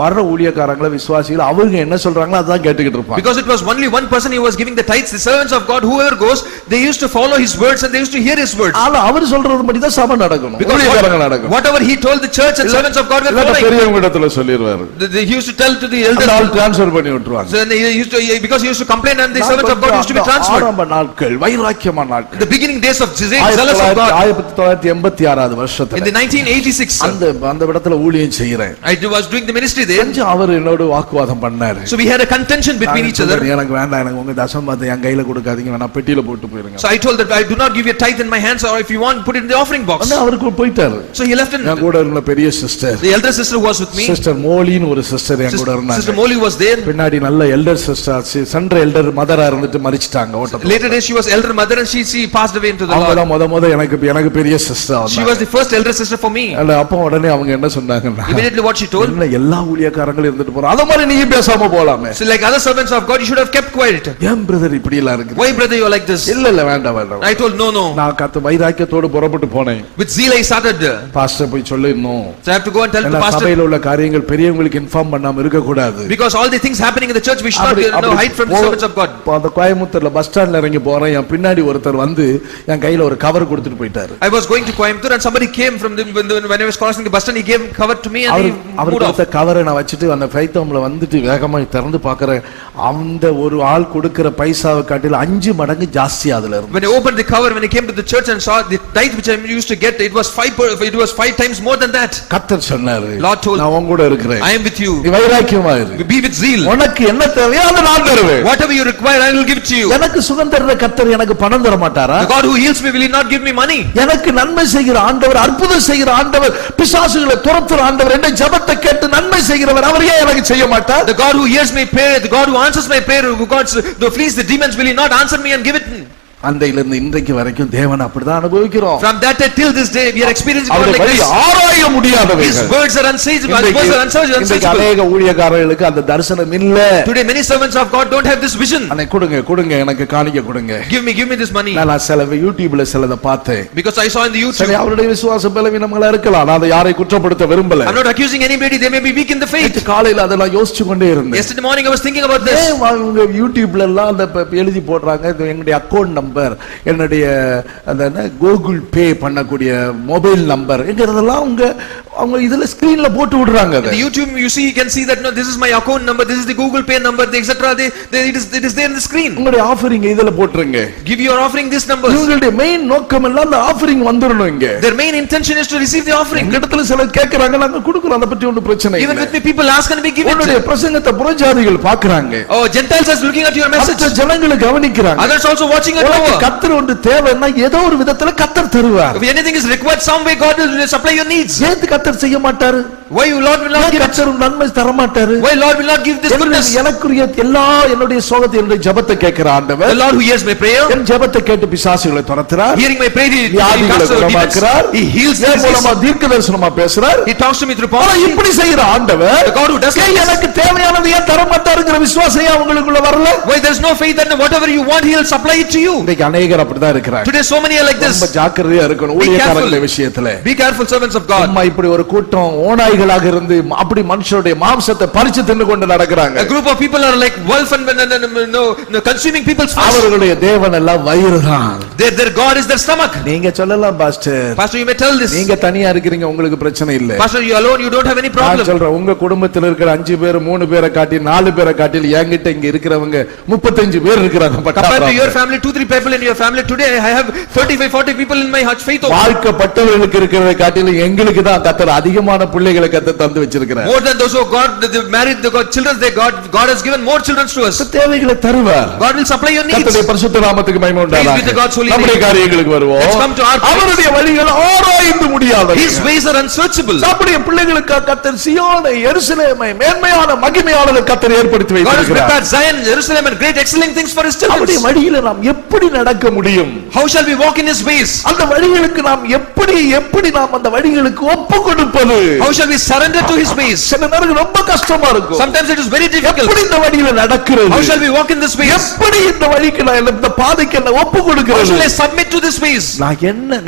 வர்ற ஊழியக்காரங்கள விசுவாசிகள் அவங்க என்ன சொல்றாங்களோ அதான் கேட்டுக்கிட்டு இருப்பாங்க. Because it was only one person who was giving the tithes, the servants of God, whoever goes, they used to follow his words and they used to hear his words. ஆனா அவர் சொல்றது படி தான் சபை நடக்கணும். ஊழியக்காரங்க நடக்கணும். Whatever he told the church and servants of God were following. பெரியவங்க இடத்துல சொல்லிடுவாரு. He used to tell to the elders. ஆள் ட்ரான்ஸ்ஃபர் பண்ணி விட்டுருவாங்க. So he used to, because he used to complain and the servants of God used to be transferred. ஆரம்ப நாட்கள் வைராக்கியமான நாட்கள். The beginning days of zealous of God. 1986 வருஷத்துல In the 1986 அந்த இடத்துல ஊழியம் செய்றேன். I was doing the ministry there. கொஞ்சம் அவர் என்னோட வாக்குவாதம் பண்ணாரு. So we had a contention between each other. எனக்கு வேண்டாம், எனக்கு உங்க தசமபாகத்தை என் கையில கொடுக்காதீங்க, நான் பெட்டியில போட்டு போயிருங்க. So I told that I do not give you a tithe in my hands, or if you want put it in the offering box. அவருக்கு போயிட்டாரு. So he left. என் கூட இருந்த பெரிய sister, the elder sister was with me. Sister மோலின்னு ஒரு சிஸ்டர் என் கூட இருந்தாங்க. Sister Molly was there. பின்னாடி நல்ல எல்டர் சிஸ்டர், சென்ட்ரல் எல்டர் மதரா இருந்துட்டு மரிச்சிட்டாங்க ஓட்டத்துல. Later days she was elder mother and she passed away into the Lord. அவதான் முத எனக்கு பெரிய sister. She was the first elder sister for me. அப்ப உடனே அவங்க என்ன சொன்னாங்கன்னா, immediately what she told, எல்லா ஊழியக்காரங்களும் இருந்துட்டு போறாங்க, அத மாதிரி நீங்க பேசாம போலாமே. So like other servants of God you should have kept quiet. ஏன் பிரதர் இப்படி எல்லாம் இருக்கு? Why brother you are like this? இல்ல வேண்டாம். I told no. நான் கத்த வைராக்கியத்தோடு புறப்பட்டு போனேன். With zeal I started. Pastor போய் சொல்லணும். So I have to go and tell the pastor. சபையில உள்ள காரியங்கள் பெரியவங்களுக்கு இன்ஃபார்ம் பண்ணாம இருக்க கூடாது. Because all the things happening in the church we should not hide from the servants of God. அந்த கோயம்புத்தூர்ல பஸ் ஸ்டாண்ட்ல இறங்கி போறேன், என் பின்னாடி ஒருத்தர் வந்து என் கையில ஒரு கவர் கொடுத்துட்டு போயிட்டாரு. I was going to Coimbatore and somebody came from when I was crossing the bus stand, he gave cover to me and he moved off. அந்த கவரை நான் வச்சிட்டு அந்த ஃபைத்தம்ல வந்துட்டு வேகமா திறந்து பார்க்கறேன். அந்த ஒரு ஆள் கொடுக்கிற பைசாவை காட்டில 5 மடங்கு ஜாஸ்தி அதுல இருந்து. When I opened the cover, when I came to the church and saw the tithe which I used to get, it was 5 times more than that. கர்த்தர் சொன்னாரு, Lord told, நான் உங்க கூட இருக்கிறேன், I am with you. நீ வைராக்கியமா இரு, Be with zeal. உனக்கு என்ன தேவையோ அதை நான் தருவேன். Whatever you require I will give it to you. எனக்கு சுகம் தருகிற கர்த்தர் எனக்கு பணம் தர மாட்டாரா? The God who heals me will he not give me money? எனக்கு நன்மை செய்கிற ஆண்டவர், அற்புதம் செய்கிற ஆண்டவர், பிசாசுகளை துரத்துற ஆண்டவர், என்னுடைய ஜெபத்தை கேட்டு நன்மை செய்கிறவர், அவர் ஏன் எனக்கு செய்ய மாட்டார்? The God who hears my prayer, the God who answers my prayer, who flees the demons, will he not answer me and give it me? அன்றையிலிருந்து இன்றைக்கு வரைக்கும் தேவன் அப்படிதான் அனுபவிக்கிறோம். From that day till this day we are experiencing God like this. ஆராய முடியாதவைகள். His words are unsearchable. His words are unsearchable. இன்றைக்கு அநேக ஊழியக்காரர்களுக்கு அந்த தரிசனம் இல்ல. Today many servants of God don't have this vision. அண்ணே கொடுங்க எனக்கு காணிக்கை கொடுங்க. Give me this money. நான் சில YouTubeல சிலத பார்த்தேன். Because I saw in the YouTube. சரி, அவருடைய விசுவாச பலவீனங்களா இருக்கலாம், நான் அதை யாரை குற்றப்படுத்த விரும்பல. I'm not accusing anybody, they may be weak in the faith. காலையில அதெல்லாம் யோசிச்சு கொண்டே இருந்தேன். Yesterday morning I was thinking about this. அவங்க YouTubeல எல்லாம் அந்த எழுதி போடுறாங்க, என்னுடைய அக்கவுண்ட் நம்பர், என்னுடைய அந்த கூகுள் பே பண்ணக்கூடிய மொபைல் நம்பர் என்கிறதெல்லாம் அவங்க இதுல ஸ்கிரீன்ல போட்டு விடுறாங்க. In YouTube you can see that no, this is my account number, this is the Google Pay number, etc. It is there in the screen. உங்களுடைய ஆஃபரிங் இதுல போட்டுருங்க. Give your offering this numbers. உங்களுடைய மெயின் நோக்கம் எல்லாம் அந்த ஆஃபரிங் வந்துறணும் இங்க. Their main intention is to receive the offering. இந்த இடத்துல சில கேக்குறாங்க, நாங்க கொடுக்கிறோம், அத பத்தி ஒண்ணும் பிரச்சனை இல்ல. Even with me people ask and we give it. உங்களுடைய பிரசங்கத்தை புறஜாதிகள் பார்க்கறாங்க. Oh, Gentiles are looking at your message. மற்ற ஜனங்களை கவனிக்கிறாங்க. Others also watching it. உனக்கு power. கர்த்தர் ஒன்று தேவைன்னா ஏதோ ஒரு விதத்துல கர்த்தர் தருவார். If anything is required, some way God will supply your needs. ஏன் கர்த்தர் செய்ய மாட்டாரு? Why Lord will not give it? கர்த்தர் நன்மை தர மாட்டாரு? Why Lord will not give this goodness? எனக்குரிய எல்லா என்னுடைய சோகத்தை என்னுடைய ஜெபத்தை கேட்கிற ஆண்டவர், The Lord who hears my prayer, என் ஜெபத்தை கேட்டு பிசாசுகளை துரத்துறார், hearing my prayer, வியாதிகளை குணமாக்குறார், He heals என் disease. மூலமா தீர்க்கதரிசனமா பேசுறார். He talks to me through ஆனா prophecy. இப்படி செய்யற ஆண்டவர், The God who does ஏன் this. எனக்கு தேவையானது ஏன் தர மாட்டாருங்கிற விசுவாசம் ஏன் உங்களுக்குள்ள வரல? Why there's no faith that whatever you want, He will supply it to you. இன்னைக்கு அநேகர் அப்படிதான் இருக்கிறாங்க. Today so many are like ரொம்ப this. ஜாக்கிரதையா இருக்கணும் Be ஊழியக்காரர்கள் careful. விஷயத்துல. Be careful, servants of God. அம்மா இப்படி ஒரு கூட்டம் ஓநாய்களாக இருந்து அப்படி மனுஷருடைய மாம்சத்தை பறிச்சு தின்னு கொண்டு நடக்கிறாங்க. A group of people are like wolf and consuming people's flesh. அவர்களுடைய தேவன் எல்லாம் வயிறுதான். Their God is their stomach. நீங்க சொல்லலாம் pastor, Pastor, you may tell this. நீங்க தனியா இருக்கிறீங்க, உங்களுக்கு பிரச்சனை இல்ல. Pastor, you alone, you don't have any நான் problem. சொல்றேன், உங்க குடும்பத்தில் இருக்கிற 5 பேர் 3 பேரை காட்டி 4 பேரை காட்டி என்கிட்ட இங்க இருக்கிறவங்க 35 பேர் இருக்கிறாங்க. Compared to your family, 2-3 people in your family, today I have 35-40 people in my faith. வாழ்க்கப்பட்டவர்களுக்கு இருக்கிறதை காட்டிலும் எங்களுக்கு தான் கர்த்தர் அதிகமான பிள்ளைகளை கர்த்தர் தந்து வச்சிருக்கிறார். More than those who God they married, they got children, God has given more children to us. தேவைகளை தருவார். God will supply your needs. கர்த்தருடைய பரிசுத்த நாமத்துக்கு மகிமை Praise be to God's உண்டாவதாக. holy நம்முடைய name. காரியங்களுக்கு வருவோம். Let's come to our place. அவருடைய வழிகள் ஆராய்ந்து முடியாதவை. His ways are unsearchable. நம்முடைய பிள்ளைகளுக்கு கர்த்தர் சீயோனை எருசலேமை மேன்மையான மகிமையாளரை கர்த்தர் ஏற்படுத்தி God has வைத்திருக்கிறார். prepared Zion, Jerusalem and great excelling things for His அவருடைய children. வழியில நாம் எப்படி நடக்க முடியும்? How shall we walk in His ways? அந்த வழிகளுக்கு நாம் எப்படி நாம் அந்த வழிகளுக்கு ஒப்பு கொடுப்பது? How shall we surrender to His ways? சில நேரம் ரொம்ப கஷ்டமா இருக்கும். Sometimes it is very difficult. எப்படி இந்த வழியில நடக்கிறது? How shall we walk in this ways? எப்படி இந்த வழிக்கு நான் இந்த பாதைக்கு என்ன ஒப்பு How கொடுக்கிறது? shall I submit to this ways?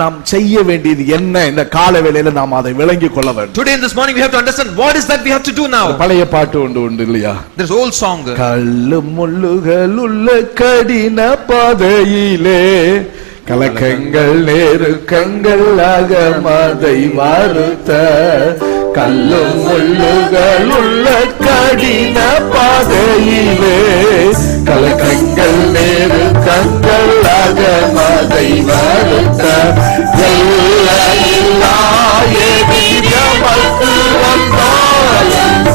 நாம் செய்ய வேண்டியது என்ன? இந்த கால வேளையில நாம் அதை விளங்கிக் கொள்ள வேண்டும். Today in this morning we have to understand what is that we have to do now. பழைய பாட்டு உண்டு இல்லையா? There's old song. கல்லு முள்ளுகள் உள்ள கடின பாதையிலே கலக்கங்கள் நெருக்கங்கள் அகமதை வருத்த கல்லு முள்ளுகள் உள்ள கடின பாதையிலே கலக்கங்கள் நெருக்கங்கள் அகமதை வருத்த எல்லையில்லா எதிர்மக்கு வந்தாலும்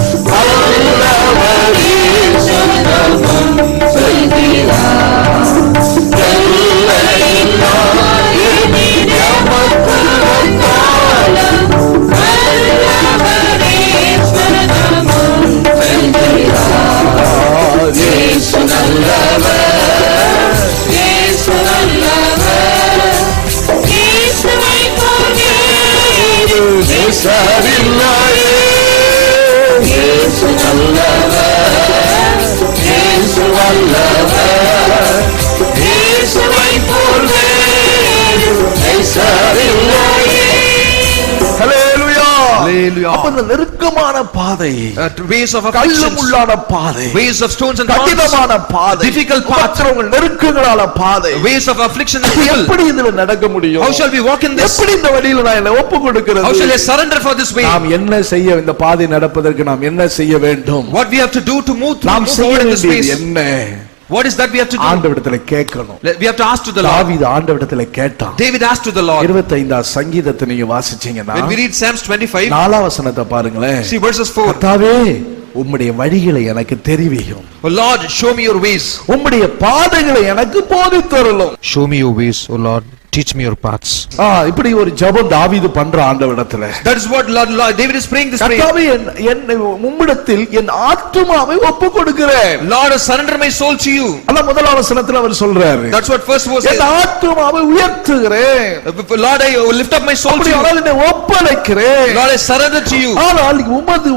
அல்லவரே சொந்தமும் செய்கிறார். எல்லையில்லா எதிர்மக்கு வந்தாலும் அல்லவரே சொந்தமும் செய்கிறார். இயேசு நல்லவர், இயேசு நல்லவர், இயேசுவை போல் வேறு நேசரில்லையே. இயேசு நல்லவர், இயேசு வல்லவர், இயேசுவை போல் வேறு நேசரில்லையே. ஹல்லேலூயா. Hallelujah. அப்ப இந்த நெருக்கமான பாதை, Ways of கல்லும் afflictions, உள்ளான பாதை, ways of stones and thorns, கடினமான பாதை, difficult path, உபத்திரவங்கள், நெருக்கங்களான பாதை, ways of affliction and trouble. எப்படி இதுல நடக்க முடியும்? How shall we walk in this? எப்படி இந்த வழியில நான் என்ன ஒப்பு How shall கொடுக்கிறது? I surrender for this way? நாம் என்ன செய்ய, இந்த பாதை நடப்பதற்கு நாம் என்ன செய்ய வேண்டும்? What we have to do to move நாம் செய்ய forward in this வேண்டியது ways? என்ன? What is that we have to do? ஆண்டவரிடத்துல கேட்கணும். We have to ask to the Lord. தாவீது ஆண்டவரிடத்துல கேட்டான். David asked to the Lord. 25ஆம் சங்கீதத்தை நீங்க வாசிச்சீங்கன்னா When we read Psalms 25, 4ஆம் வசனத்தை பாருங்களேன். see verses 4. கர்த்தாவே உம்முடைய வழிகளை எனக்கு தெரிவியும், Oh Lord, show me your ways. உம்முடைய பாதைகளை எனக்கு போதித்தருளும். Show me your ways, O Lord. Teach me your paths. இப்படி ஒரு ஜெபம் தாவீது பண்ற ஆண்டவரிடத்துல. That is what Lord David is praying this prayer. கர்த்தாவே என்னை உம்மிடத்தில் என் ஆத்துமாவை ஒப்பு கொடுக்கிறேன். Lord, I surrender my soul to you. அத முதலாம் வசனத்துல அவர் சொல்றாரு. That's what first verse N says. ஆத்துமாவை உயர்த்துகிறேன். Lord, I lift up my soul to you. அப்படியானால் என்னை ஒப்படைக்கிறேன். Lord, I surrender to you. ஆனால்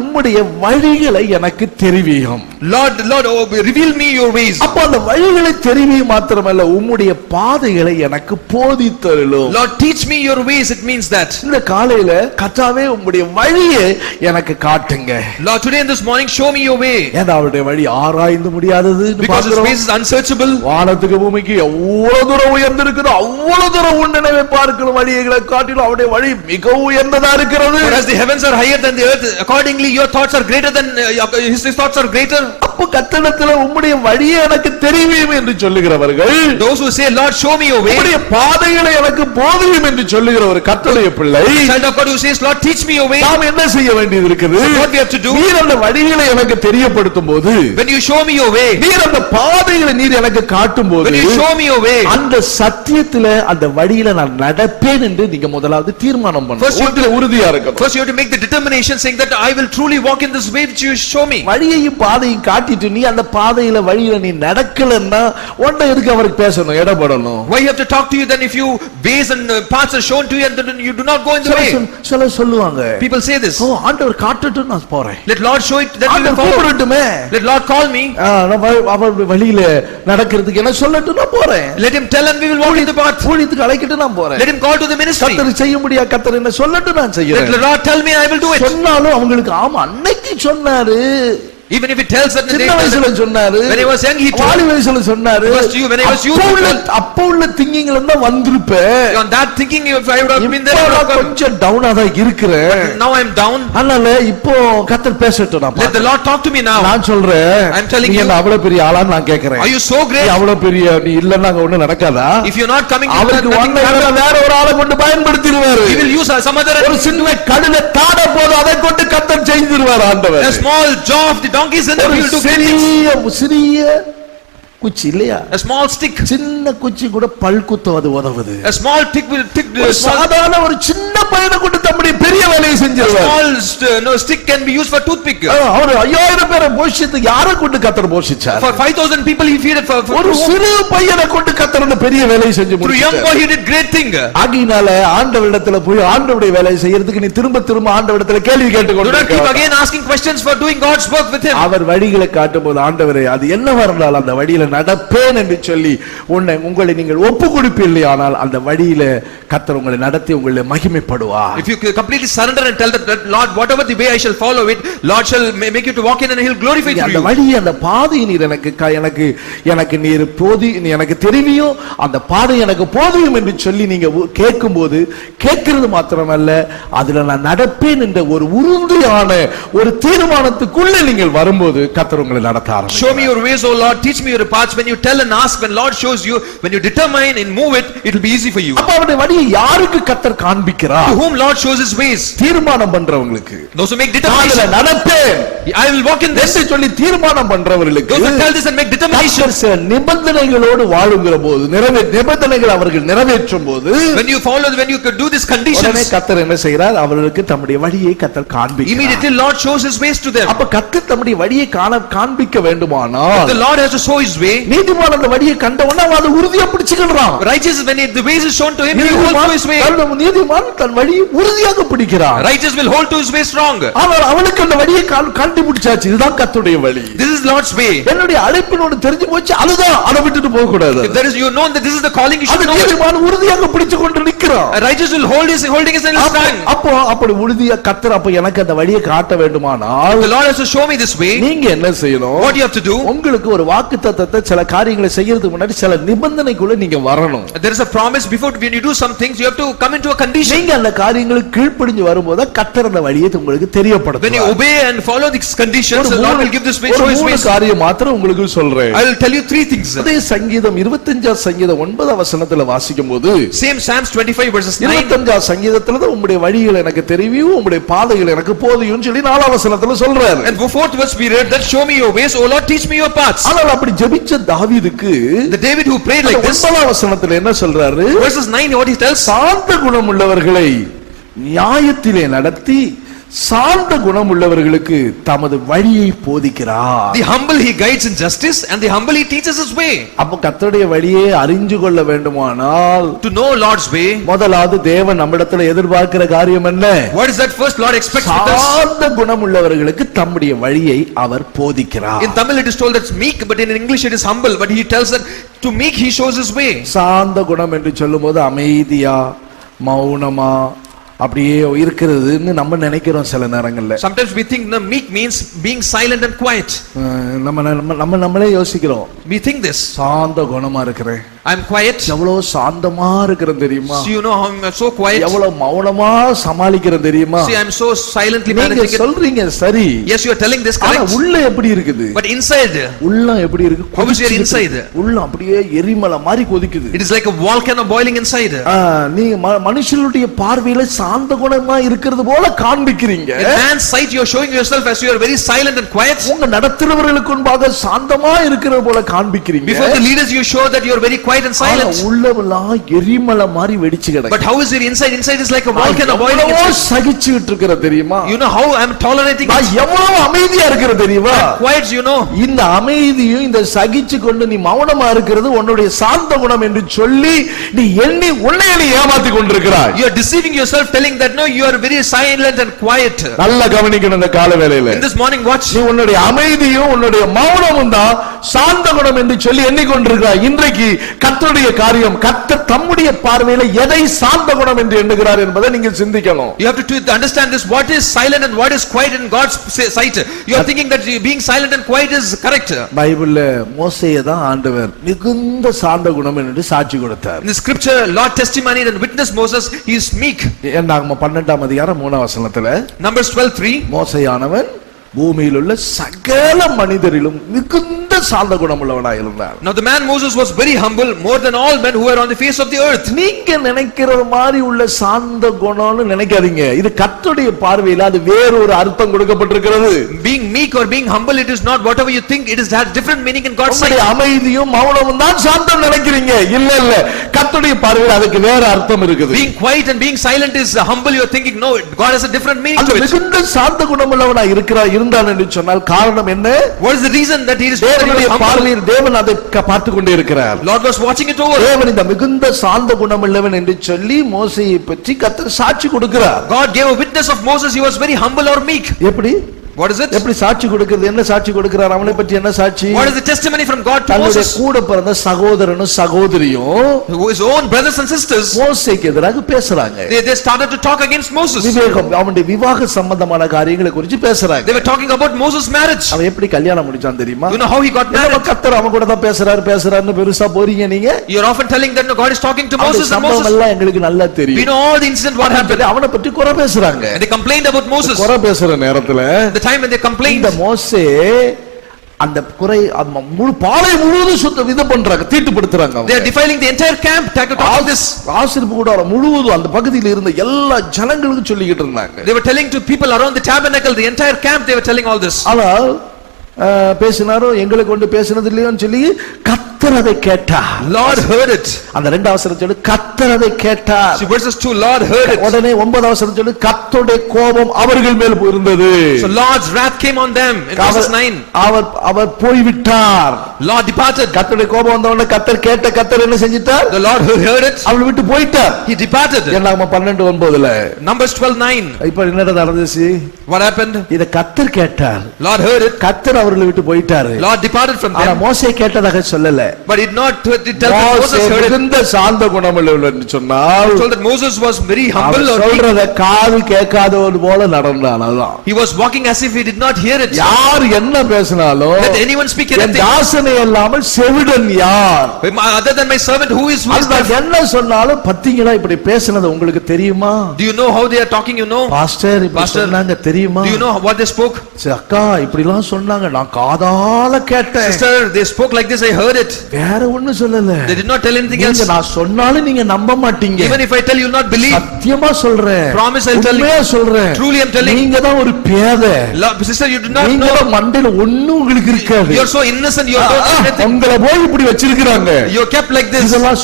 உம்முடைய வழிகளை எனக்கு தெரிவியும். Lord, oh, reveal me your ways. அப்ப அந்த வழிகளை தெரிவியும் மாத்திரமல்ல, உம்முடைய பாதைகளை எனக்கு போதித்தருளும். Lord, teach me your ways. It means that. இந்த காலையில கர்த்தாவே உம்முடைய வழியை எனக்கு காட்டுங்க. Lord, today in this morning, show me your way. ஏன்னா அவருடைய வழி ஆராய்ந்து முடியாதது. Because his ways is unsearchable. வானத்துக்கு பூமிக்கு எவ்வளவு தூரம் உயர்ந்திருக்குதோ அவ்வளவு தூரம் உன்னினைவை பார்க்கிற வழிகளை காட்டிலும் அவருடைய வழி மிக உயர்ந்ததா இருக்கிறது. Whereas the heavens are higher than the earth, accordingly your thoughts are greater than his thoughts are greater. அப்ப கர்த்தரிடத்தில் உம்முடைய வழியை எனக்கு தெரிவியும் என்று சொல்லுகிறவர்கள், Those who say, Lord, show me your way. உம்முடைய பாதைகளை வழிகளை எனக்கு போதியும் என்று சொல்லுகிற ஒரு கர்த்தருடைய பிள்ளை Child of God who says, Lord, teach me your way. நாம் என்ன செய்ய வேண்டியது இருக்குது? What we have to do? நீர் அந்த வழிகளை எனக்கு தெரியப்படுத்தும் போது, When you show me your way, நீர் அந்த பாதைகளை நீர் எனக்கு காட்டும் போது, when you show me your way, அந்த சத்தியத்திலே அந்த வழியில நான் நடப்பேன் என்று நீங்க முதலாவது தீர்மானம் First you have பண்ணணும். உறுதியா இருக்கணும். first you have to make the determination saying that I will truly walk in this way which you show me. வழியையும் பாதையும் காட்டிட்டு நீ அந்த பாதையில வழியில நீ நடக்கலன்னா உன்னை எதுக்கு அவருக்கு பேசணும், இடப்படணும்? Why you have to talk to you then if you ways and paths are shown to you and then you do not go in the way? சில சொல்லுவாங்க, People say this. ஓ ஆண்டவர் காட்டட்டும் நான் போறேன், Let Lord show it, then we will ஆண்டவர் follow. கூப்பிடட்டுமே, Let Lord call me. அவர் வழியில நடக்கிறதுக்கு என்ன சொல்லட்டும் நான் போறேன், Let him tell and we will walk in the path. ஊழியத்துக்கு அழைக்கட்டும் நான் போறேன், Let him call to the ministry. கர்த்தர் செய்ய முடியா, கர்த்தர் என்ன சொல்லட்டும் நான் Let செய்யறேன். the Lord tell me, I will do it. சொன்னாலும் அவங்களுக்கு ஆமா அன்னைக்கு சொன்னாரு, Even if he tells that சின்ன வயசுல சொன்னாரு, when I was young he Vaali told. வயசுல சொன்னாரு, First you, when I was youth, அப்ப உள்ள திங்கிங்ல தான் வந்திருப்பேன். On that thinking, if I would have been there, I இப்போ would நான் have come. கொஞ்சம் டவுனா தான் இருக்கிறேன். Now I am down. அதனால இப்போ கர்த்தர் பேசட்டும், நான் Let the Lord talk to me now. நான் சொல்றேன், I'm telling நீ you. என்ன அவ்வளவு பெரிய ஆளான்னு நான் கேக்குறேன். Are you so நீ great? அவ்வளவு பெரிய நீ இல்லன்னா அங்க ஒண்ணு நடக்காதா? If you're not coming, அவருக்கு nothing ஒண்ணு will happen. வேற ஒரு ஆளை கொண்டு பயன்படுத்திடுவாரு. He will use some other. ஒரு சின்ன கழுதை தாட போது அதை கொண்டு கர்த்தர் செய்திருவார் ஆண்டவர். A small jaw of the donkeys and he will do great things. சிறிய குச்சி இல்லையா, A small stick. சின்ன குச்சி கூட பல் குத்துவது உதவுது. A small stick will ஒரு சாதாரண ஒரு சின்ன பையனை கொண்டு தம்முடைய பெரிய வேலையை செஞ்சிருவார். small stick can be used for toothpick. அவர் 5000 பேரை போஷித்து யாரை கொண்டு கர்த்தர் போஷிச்சார்? For 5,000 people he feeded for ஒரு சிறு பையனை கொண்டு கர்த்தர் அந்த பெரிய வேலையை செஞ்சு through young முடிச்சார். boy he did great thing. ஆகினால ஆண்டவரிடத்துல போய் ஆண்டவருடைய வேலையை செய்யறதுக்கு நீ திரும்ப திரும்ப ஆண்டவரிடத்துல கேள்வி கேட்டு Do not keep கொண்டு again asking questions for doing God's work with him. அவர் வழிகளை காட்டும் போது ஆண்டவரே அது என்னவா இருந்தாலும் அந்த வழியில நடப்பேன் என்று சொல்லி உங்களை நீங்கள் ஒப்பு கொடுப்பீர்கள், ஆனால் அந்த வழியில கர்த்தர் உங்களை நடத்தி உங்களை மகிமைப்படுவார். If you completely surrender and tell that Lord, whatever the way I shall follow it, Lord shall make you to walk in and he'll glorify through அந்த you. வழி அந்த பாதை நீர் எனக்கு நீர் எனக்கு தெரியும், அந்த பாதை எனக்கு போதும் என்று சொல்லி நீங்க கேட்கும்போது கேட்கிறது மாத்திரமல்ல, அதுல நான் நடப்பேன் என்ற ஒரு உறுதியான ஒரு தீர்மானத்துக்குள்ள நீங்கள் வரும்போது கர்த்தர் உங்களை நடத்த ஆரம்பிப்பார். Show me your ways, O Lord, teach me your paths. When you tell and ask, when Lord shows you, when you determine and move it, it will be easy for you. அப்ப அவருடைய வழியை யாருக்கு கர்த்தர் காண்பிக்கிறார்? To whom Lord shows his ways. தீர்மானம் பண்றவங்களுக்கு, Those who make நான் determination, நடப்பேன் I will walk in this. என்று சொல்லி தீர்மானம் பண்றவர்களுக்கு Those who tell this and make determination, கர்த்தர் சில நிபந்தனைகளோடு வாழுகிற போது நிபந்தனைகள் அவர்கள் நிறைவேற்றும் போது when you follow, when you could do these உடனே conditions, கர்த்தர் என்ன செய்கிறார்? அவர்களுக்கு தம்முடைய வழியை கர்த்தர் காண்பிக்கிறார். immediately Lord shows his ways to them. அப்ப கர்த்தர் தம்முடைய வழியை காண்பிக்க வேண்டுமானால் The Lord has to show his way. நீதிமான் அந்த வழியை கண்ட உடனே அவன் அதை உறுதியா பிடிச்சுக்கிறான். Righteous, when the ways is shown to him, he will hold to his way. நீதிமான் தன் வழியை உறுதியாக பிடிக்கிறான். Righteous will hold to his way strong. அவனுக்கு அந்த வழியை கண்டுபிடிச்சாச்சு, இதுதான் கர்த்தருடைய வழி, This is Lord's way. என்னுடைய அழைப்பினோடு தெரிஞ்சு போச்சு, அதுதான், அதை விட்டுட்டு போக கூடாது. If there is, you know that this is the calling, you should know it. நீதிமான் உறுதியாக பிடிச்சு கொண்டு நிற்கிறான். A righteous will holding his and will stand. அப்போ அப்படி உறுதியா கர்த்தர் அப்ப எனக்கு அந்த வழியை காட்ட வேண்டுமானால் The Lord has to show me this way. நீங்க என்ன செய்யணும்? What you have to do? உங்களுக்கு ஒரு வாக்குத்தத்தத்தை சில காரியங்களை செய்யறதுக்கு முன்னாடி சில நிபந்தனைக்குள்ள நீங்க வரணும். There is a promise before, when you do some things you have to come into a condition. நீங்க அந்த காரியங்களுக்கு கீழ்ப்படிஞ்சு வரும்போது கர்த்தர் அந்த வழியை உங்களுக்கு When you தெரியப்படுத்துவார். obey and follow these conditions, the Lord will give this way, show his ways. காரியம் மாத்திரம் உங்களுக்கு சொல்றேன். I will tell you three things. அதே சங்கீதம் 25 சங்கீதம் 9 வசனத்துல வாசிக்கும்போது Same Psalms 25 verses 9. 25 சங்கீதத்துல தான் உம்முடைய வழிகள் எனக்கு தெரியும், உம்முடைய பாதைகள் எனக்கு போதும்னு சொல்லி 4 வசனத்துல சொல்றாரு. And fourth verse we read that show me your ways, O Lord, teach me your paths. ஆனால் அப்படி ஜெபிச்ச தாவீதுக்கு The David who prayed like this, 9 வசனத்துல என்ன சொல்றாரு? verses 9 what he tells, சாந்த குணம் உள்ளவர்களை நியாயத்திலே நடத்தி சாந்த குணம் உள்ளவர்களுக்கு தமது வழியை போதிக்கிறார். the humble he guides in justice and the humble he teaches his way. அப்ப கர்த்தருடைய வழியை அறிந்து கொள்ள வேண்டுமானால் To know Lord's way, முதலாவது தேவன் நம்மிடத்துல எதிர்பார்க்கிற காரியம் என்ன? what is that first Lord expects with us? சாந்த குணம் உள்ளவர்களுக்கு தம்முடைய வழியை அவர் போதிக்கிறார். In Tamil it is told that's meek, but in English it is humble, but he tells that to meek he shows his way. சாந்த குணம் என்று சொல்லும்போது அமைதியா மௌனமா அப்படியே இருக்கிறதுன்னு நம்ம நினைக்கிறோம் சில நேரங்கள்ல. Sometimes we think the meek means being silent and quiet. நம்மளே யோசிக்கிறோம், We think this. சாந்த குணமா இருக்கிறேன், I'm quiet. எவ்வளவு சாந்தமா இருக்கிறேன் தெரியுமா? See, you know how I'm so quiet. எவ்வளவு மௌனமா சமாளிக்கிறேன் தெரியுமா? See, I'm so silently நீங்க managing it. சொல்றீங்க சரி, Yes, you are telling this ஆனா correct. உள்ள எப்படி இருக்குது? But inside, உள்ளம் எப்படி இருக்கு? How is your inside? உள்ளம் அப்படியே எரிமலை மாதிரி கொதிக்குது. it is like a volcano boiling inside. நீங்க மனுஷனுடைய பார்வையில சாந்த குணமா இருக்கிறது போல காண்பிக்கிறீங்க. In man's sight, you are showing yourself as you are very silent and quiet. உங்க நடத்துறவர்களுக்கு முன்பாக சாந்தமா இருக்கிறது போல காண்பிக்கிறீங்க. Before the leaders, you show that you are very quiet and silent. உள்ளவெல்லாம் எரிமலை மாதிரி வெடிச்சு கிடக்கு. But how is your inside? Inside is like a volcano boiling inside. சகிச்சுட்டு இருக்கிற தெரியுமா? You know how I am tolerating it. நான் எவ்வளவு அமைதியா இருக்கிற தெரியுமா? Quiet, you know. இந்த அமைதியும் இந்த சகிச்சு கொண்டு நீ மௌனமா இருக்கிறது உன்னுடைய சாந்த குணம் என்று சொல்லி நீ எண்ணி உன்னை நீ ஏமாத்திக் கொண்டிருக்கிறாய். You are deceiving yourself, telling that no, you are very silent and quiet. நல்லா கவனிக்கணும் இந்த கால வேளையில. In this morning, watch. நீ உன்னுடைய அமைதியும் உன்னுடைய மௌனமும் தான் சாந்த குணம் என்று சொல்லி எண்ணிக்கொண்டிருக்கிறாய். இன்றைக்கு கர்த்தருடைய காரியம், கர்த்தர் தம்முடைய பார்வையில எதை சாந்த குணம் என்று எண்ணுகிறார் என்பதை நீங்கள் சிந்திக்கணும். You have to understand this, what is silent and what is quiet in God's sight. You are thinking that being silent and quiet is correct. பைபிள்ல மோசேயை தான் ஆண்டவர் மிகுந்த சாந்த குணம் என்று சாட்சி கொடுத்தார். In the scripture, Lord testimonied and witnessed Moses, he is meek. என்னாகமம் 12ஆம் அதிகாரம் 3ஆம் வசனத்துல Numbers 12:3. மோசேயானவன் பூமியில் உள்ள சகல மனிதரிலும் மிகுந்த சாந்த குணம் உள்ளவனாய் இருந்தார். Now the man Moses was very humble, more than all men who were on the face of the earth. நீங்க நினைக்கிற மாதிரி உள்ள சாந்த குணம்னு நினைக்காதீங்க. இது கர்த்தருடைய பார்வையில அது வேற ஒரு அர்த்தம் கொடுக்கப்பட்டிருக்கிறது. Being meek or being humble, it is not whatever you think, it is that different meaning in God's sight. அமைதியும் மௌனமும் தான் சாந்தம் நினைக்கிறீங்க. இல்ல இல்ல, கர்த்தருடைய பார்வையில அதுக்கு வேற அர்த்தம் இருக்குது. Being quiet and being silent is humble, you are thinking no, God has a different meaning to it. மிகுந்த சாந்த குணம் உள்ளவனாய் இருந்தான் என்று சொன்னால் காரணம் என்ன? What is the reason that he is தேவனுடைய பார்வையில் தேவன் அதை பார்த்து கொண்டே இருக்கிறார். Lord was watching it over. தேவன் இந்த மிகுந்த சாந்த குணம் உள்ளவன் என்று சொல்லி மோசேயை பற்றி கர்த்தர் சாட்சி கொடுக்கிறார். God gave a witness of Moses, he was very humble or meek. எப்படி? What is it? எப்படி சாட்சி கொடுக்கிறது? என்ன சாட்சி கொடுக்கிறார்? அவனை பற்றி என்ன சாட்சி? What is the testimony from God to தன்னுடைய Moses? கூட பிறந்த சகோதரனும் சகோதரியும் His own brothers and sisters, மோசேக்கு எதிராக பேசுறாங்க. they started to talk against Moses. அவனுடைய விவாக சம்பந்தமான காரியங்களை குறித்து பேசுறாங்க. They were talking about Moses' marriage. அவன் எப்படி கல்யாணம் முடிச்சான் தெரியுமா? You know how he got married? கர்த்தர் அவன் கூட தான் பேசுறாருன்னு பெருசா போறீங்க நீங்க. You are often telling that no, God is talking to Moses and Moses. எல்லாம் எங்களுக்கு நல்லா We தெரியும். know all the incident what happened. அவனை பற்றி குறை பேசுறாங்க. And they complained about Moses. குறை பேசுற நேரத்துல The time when they complained, இந்த மோசே அந்த குறை முழு பாலை முழுவதும் சுத்தம் இது பண்றாங்க, தீட்டுப்படுத்துறாங்க. they are defiling the entire camp. Talking this, ஆசரிப்பு கூடாரம் முழுவதும் அந்த பகுதியில் இருந்த எல்லா ஜனங்களுக்கும் சொல்லிக்கிட்டு இருந்தாங்க. they were telling to people around the tabernacle, the entire camp, they were telling all this. ஆனால் பேசினாரோ எங்களுக்கு கொண்டு பேசினது இல்லையோன்னு சொல்லி கர்த்தர் அதை கேட்டார். Lord heard it. அந்த 2 வசனம் சொல்லு கர்த்தர் அதை கேட்டார். See verses 2, Lord heard it. உடனே 9 வசனம் சொல்லு கர்த்தருடைய கோபம் அவர்கள் மேல் இருந்தது. So Lord's wrath came on them in verses 9. அவர் போய் விட்டார். Lord departed. கர்த்தருடைய கோபம் வந்த உடனே கர்த்தர் கர்த்தர் என்ன செஞ்சிட்டார்? The Lord heard it. அவளை விட்டு போயிட்டார். He departed. என்னாகமம் 12:9. Numbers 12:9. இப்போ என்ன நடந்துச்சு? What happened? இத கர்த்தர் கேட்டார். Lord heard it. கர்த்தர் அவர்களை விட்டு போயிட்டாரு. Lord departed from ஆனா them. மோசே கேட்டதாக சொல்லல. But it not tell that Moses heard it. மிகுந்த சாந்த குணமுள்ளவன் என்று சொன்னால் Told that Moses was very humble or meek. சொல்றத காது கேட்காதவர் போல நடந்தான். அதான். He was walking as if he did not hear it. யார் என்ன பேசினாலும் Let anyone speak என் anything. தாசனை இல்லாமல் செவிடன் யார்? Other than my servant, who is அது என்ன சொன்னாலும் பத்தீங்களா இப்படி பேசினது உங்களுக்கு தெரியுமா? Do you know how they are talking? You know, pastor இப்படி சொன்னாங்க தெரியுமா? do you know what they spoke? அக்கா இப்படிலாம் சொன்னாங்க நான் காதால கேட்டேன். Sister, they spoke like this, I heard it. வேற ஒண்ணும் சொல்லல. They did not tell anything else. நான் சொன்னாலும் நீங்க நம்ப மாட்டீங்க. Even if I tell you, not believe. சத்தியமா சொல்றேன். Promise I'll tell you. உண்மையா சொல்றேன். Truly I'm telling. நீங்க தான் ஒரு பேதை. Sister, you do not நீங்க know. மண்டையில ஒண்ணும் உங்களுக்கு இருக்காது. You are so innocent, you don't know anything. உங்களை போய் இப்படி வச்சிருக்காங்க. You are kept like this. இதெல்லாம்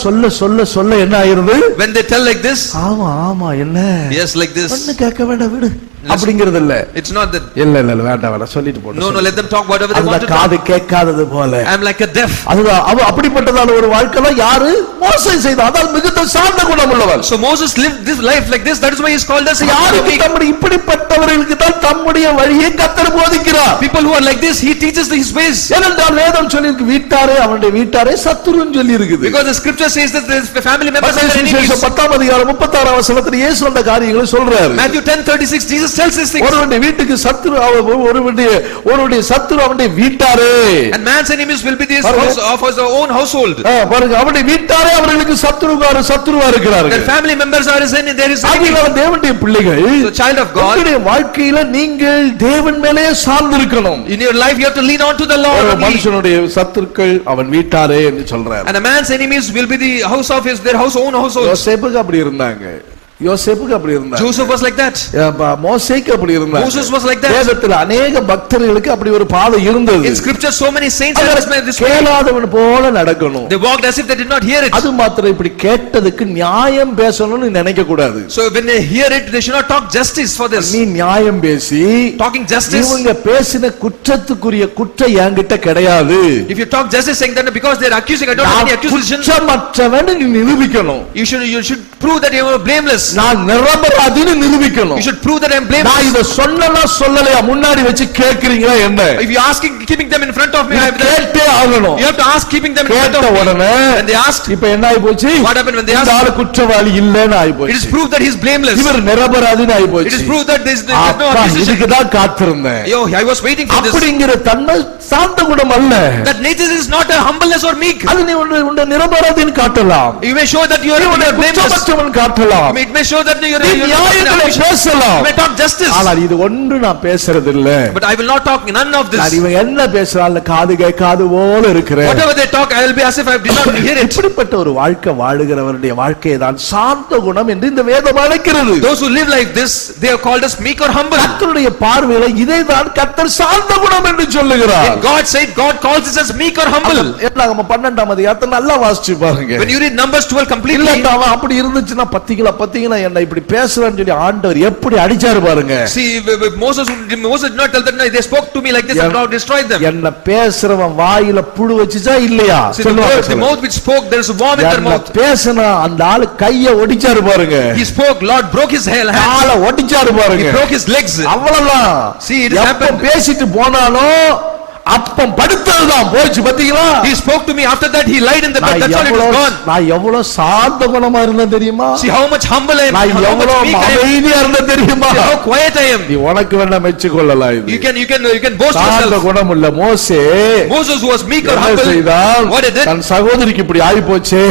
சொல்ல என்ன ஆயிருது? When they tell like this, ஆமா என்ன? yes, like this. ஒண்ணு கேட்க வேண்டாம் விடு. அப்படிங்கிறது இல்ல. It's not that. இல்ல வேண்டாம் சொல்லிட்டு போடு. No, let them talk whatever they want to talk. காது கேட்காதது போல. I am like a deaf. அதுதான் அப்படிப்பட்டதான ஒரு வாழ்க்கை தான் யாரு மோசே செய்தான். அதான் மிகுந்த சாந்த குணம் உள்ளவன். So Moses lived this life like this. That is why he is called as யாரு இப்படிப்பட்டவர்களுக்கு தான் தம்முடைய வழியை கர்த்தர் போதிக்கிறார். people who are like this, he teaches his ways. ஏனென்றால் வேதம் சொல்லிருக்கு வீட்டாரே அவனுடைய வீட்டாரே சத்துருன்னு சொல்லி இருக்குது. Because the scripture says that the family members are enemies. 10ஆம் அதிகாரம் 36ஆம் வசனத்தில் இயேசு அந்த காரியங்களை சொல்றாரு. Matthew 10:36, Jesus tells these things. ஒருவனுடைய வீட்டுக்கு சத்துரு ஒருவனுடைய சத்துரு அவனுடைய வீட்டாரே. And man's enemies will be his house of his own household. பாருங்க, அவனுடைய வீட்டாரே அவர்களுக்கு சத்துருவா இருக்கிறார்கள். Their family members are his enemy. There is enemy. தேவனுடைய பிள்ளைகள், So child of God, உங்களுடைய வாழ்க்கையில நீங்கள் தேவன் மேலே சார்ந்து இருக்கணும். in your life you have to lean on to the Lord only. மனுஷனுடைய சத்துருக்கள் அவன் வீட்டாரே என்று சொல்றார். And a man's enemies will be the house of their own household. யோசேப்புக்கு அப்படி இருந்தாங்க. Joseph was like that. மோசேக்கு அப்படி இருந்தாங்க. Moses was like that. வேதத்தில் अनेक பக்தர்களுக்கு அப்படி ஒரு பாதை இருந்தது. In scripture so many saints have this way. கேளாதவன் போல நடக்கணும். They walked as if they did not hear it. அது மாத்திரம் இப்படி கேட்டதுக்கு நியாயம் பேசணும்னு நினைக்க கூடாது. So when they hear it, they should not talk justice for this. நீ நியாயம் பேசி talking justice. இவங்க பேசின குற்றத்துக்குரிய குற்றம் என்கிட்ட கிடையாது. If you talk justice saying that because they are accusing, I don't have any accusation. குற்றமற்றவன் நீ நிரூபிக்கணும். You should prove that you are blameless. நான் நிரபராதின்னு நிரூபிக்கணும். You should prove that I am blameless. நான் இத சொன்னனா சொல்லலையா முன்னாடி வச்சு கேக்குறீங்களா என்ன? If you asking keeping them in front of me, I have கேட்டே ஆகணும். You have to ask keeping them in front of me. உடனே and they asked, இப்போ என்ன ஆயி போச்சு? What happened when they asked? இந்த குற்றவாளி இல்லன்னு ஆயி போச்சு. It is proved that he is blameless. இவர் நிரபராதின்னு ஆயி போச்சு. It is proved that there is no accusation. இதுக்கு தான் காத்திருந்தேன். Yo, I was waiting for this. அப்படிங்கிற தன்மை சாந்த குணம் அல்ல. That nature is not a humbleness or meek. அது நீ உன்னை நிரபராதின்னு காட்டலாம். You may show that you are blameless. குற்றமற்றவன் காட்டலாம். It may show that you are நியாயங்களை பேசலாம். You may talk justice. ஆனால் இது ஒன்று நான் பேசுறது இல்ல. But I will not talk none of this. நான் இவன் என்ன பேசுறான்ல காது கேட்காது போல இருக்கிறேன். Whatever they talk, I will be as if I did not hear it. இப்படிப்பட்ட ஒரு வாழ்க்கை வாழுகிறவருடைய வாழ்க்கையை தான் சாந்த குணம் என்று இந்த வேதம் அழைக்கிறது. Those who live like this, they are called as meek or humble. கர்த்தருடைய பார்வையில இதை தான் கர்த்தர் சாந்த குணம் என்று சொல்லுகிறார். God said God calls this as meek or humble. நம்ம 12ஆம் அதிகாரத்தை நல்லா வாசிச்சு பாருங்க. When you read Numbers 12 completely, இல்ல அவன் அப்படி இருந்துச்சுனா பத்திங்களா என்ன இப்படி பேசுறான்னு சொல்லி ஆண்டவர் எப்படி அடிச்சாரு பாருங்க. See, Moses did not tell them they spoke to me like this and God destroyed them. என்ன பேசுறவன் வாயில புழு வச்சுச்சா இல்லையா? The mouth which spoke, there is a worm in their mouth. பேசனா அந்த ஆளு கைய ஒடிச்சாரு பாருங்க. He spoke, Lord broke his hands. காலை ஒடிச்சாரு பாருங்க. He broke his legs. அவ்வளவுதான். See, it happened. பேசிட்டு போனானோ அப்பம் படுத்ததுதான் போச்சு பாத்தீங்களா? He spoke to me after that he lied in the bed. That's all, it was gone. நான் எவ்வளவு சாந்த குணமா இருந்தேன் தெரியுமா? See how much humble I am. நான் எவ்வளவு அமைதியா இருந்தேன் தெரியுமா? How quiet I am. நீ உனக்கு வேணா மெச்சு கொள்ளலாம் இது. You can boast yourself. சாந்த குணம் உள்ள Moses who was meek or humble. What did it? தன் சகோதரிக்கு இப்படி ஆயி போச்சு.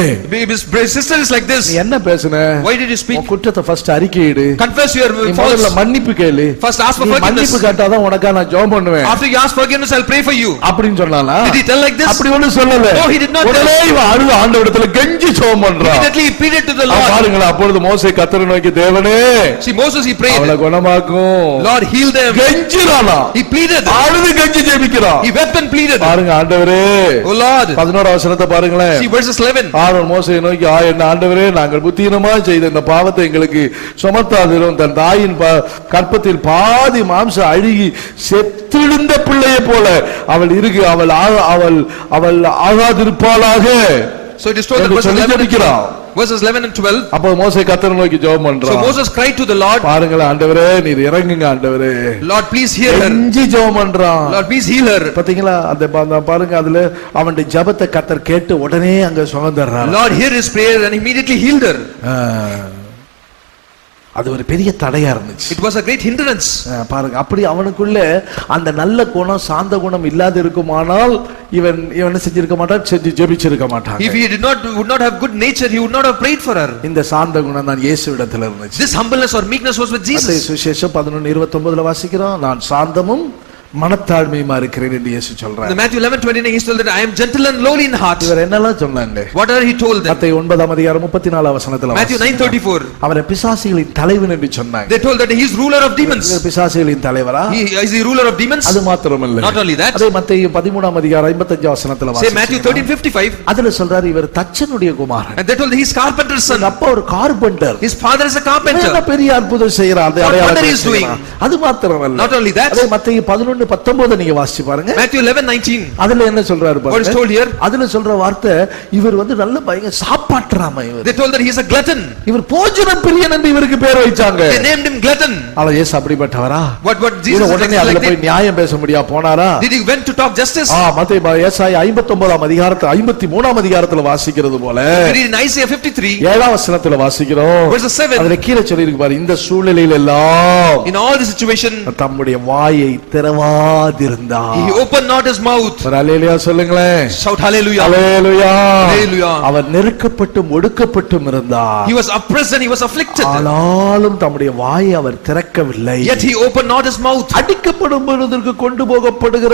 His sister is like this. நீ என்ன பேசுன? Why did you speak? குற்றத்தை ஃபர்ஸ்ட் அறிக்கையிடு. Confess your faults. முதல்ல மன்னிப்பு கேளு. First ask for forgiveness. மன்னிப்பு கேட்டாதான் உனக்கு நான் ஜெபம் பண்ணுவேன். After you ask forgiveness, I'll pray for you. அப்படினு சொன்னானா? Did he tell like this? அப்படி ஒண்ணு சொல்லல. No, he did not tell. உடனே இவன் அழுது ஆண்டவரிடத்துல கெஞ்சி ஜெபம் பண்றான். Immediately he pleaded to the Lord. பாருங்களா அப்பொழுது மோசே கர்த்தரை நோக்கி தேவனே. See Moses he prayed. அவளை குணமாக்கும். Lord heal them. கெஞ்சிரானா. He pleaded. அழுது கெஞ்சி ஜெபிக்கிறான். He wept and pleaded. பாருங்க ஆண்டவரே. Oh Lord. 11 வசனத்தை பாருங்களேன். See verses 11. ஆரோன் மோசேயை நோக்கி என்ன ஆண்டவரே நாங்கள் புத்தீனமா செய்த இந்த பாவத்தை எங்களுக்கு சுமத்தாதிரும். தன் தாயின் கற்பத்தில் பாதி மாம்சம் அழுகி செத்திருந்த பிள்ளையை போல அவள் இருக்கு அவள் ஆகாதிருப்பாளாக. So it is told that verses 11 and 12. அப்போ மோசே கர்த்தரை நோக்கி ஜெபம் பண்றான். So Moses cried to the Lord. பாருங்க ஆண்டவரே நீர் இறங்குங்க ஆண்டவரே. Lord please heal her. கெஞ்சி ஜெபம் பண்றான். Lord please heal her. பாத்தீங்களா அந்த பாருங்க அதுல அவனுடைய ஜெபத்தை கர்த்தர் கேட்டு உடனே அங்க சுகம் தர்றார். Lord hear his prayer and immediately healed her. அது ஒரு பெரிய தடையா இருந்துச்சு. It was a great hindrance. பாருங்க அப்படி அவனுக்குள்ள அந்த நல்ல குணம் சாந்த குணம் இல்லாத இருக்குமானால் இவன் செஞ்சிருக்க மாட்டான், ஜெபிச்சிருக்க மாட்டான். If he would not have good nature, he would not have prayed for her. இந்த சாந்த குணம் தான் இயேசுவிடத்தில் இருந்துச்சு. This humbleness or meekness was with Jesus. சுவிசேஷம் 11:29 வாசிக்கிறோம். நான் சாந்தமும் மனத்தாழ்மையுமா இருக்கிறேன் என்று இயேசு சொல்றார். In Matthew 11:29 he told that I am gentle and lowly in heart. இவர் என்னெல்லாம் சொன்னாங்க? Whatever he told them. மத்தேயு 9ஆம் அதிகாரம் 34 வசனத்துல Matthew 9:34 அவரை பிசாசுகளின் தலைவன் என்று சொன்னாங்க. They told that he is ruler of demons. பிசாசுகளின் தலைவரா? He is the ruler of demons. அது மாத்திரமல்ல. Not only that. அதே மத்தேயு 13ஆம் அதிகாரம் 55 வசனத்துல வாசிக்கிறோம். Say Matthew 13:55 அதுல சொல்றாரு இவர் தச்சனுடைய குமாரன். And they told he is carpenter's son. அப்பா ஒரு carpenter. His father is a carpenter. என்ன பெரிய அற்புதம் செய்யறார். அது மாத்திரமல்ல. Not only that. அதே மத்தேயு 11:19 நீங்க வாசிச்சு பாருங்க. Matthew 11:19 அதுல என்ன சொல்றாரு பாருங்க. What is told here? அதுல சொல்ற வார்த்தை இவர் நல்ல பயங்கர சாப்பாடு சாப்பாட்டுறாம இவர். They told that he is a glutton. இவர் போஜன பிரியன் என்று இவருக்கு பேர் வச்சாங்க. They named him glutton. ஆனா இயேசு அப்படிப்பட்டவரா? What Jesus is உடனே அதுல like போய் that? நியாயம் பேச முடியா போனாரா? Did he went to talk justice? மத்தேயு ஏசாயா 59ஆம் அதிகாரத்துல 53ஆம் அதிகாரத்துல வாசிக்கிறது போல We read in Isaiah 53 7ஆம் வசனத்துல வாசிக்கிறோம். verse 7. அதுல கீழே சொல்லி இருக்கு பாரு, இந்த சூழ்நிலையில எல்லாம் In all the situation தம்முடைய வாயை திறவாதிருந்தார். he opened not his mouth. ஒரு அல்லேலூயா சொல்லுங்களேன். Shout hallelujah. அல்லேலூயா. Hallelujah. அவர் நெருக்கப்பட்டும் ஒடுக்கப்பட்டும் இருந்தார். He was oppressed and he was afflicted. ஆனாலும் தம்முடைய வாயை அவர் திறக்கவில்லை. Yet he opened not his mouth. அடிக்கப்படும் பொழுதற்கு கொண்டு போகப்படுகிற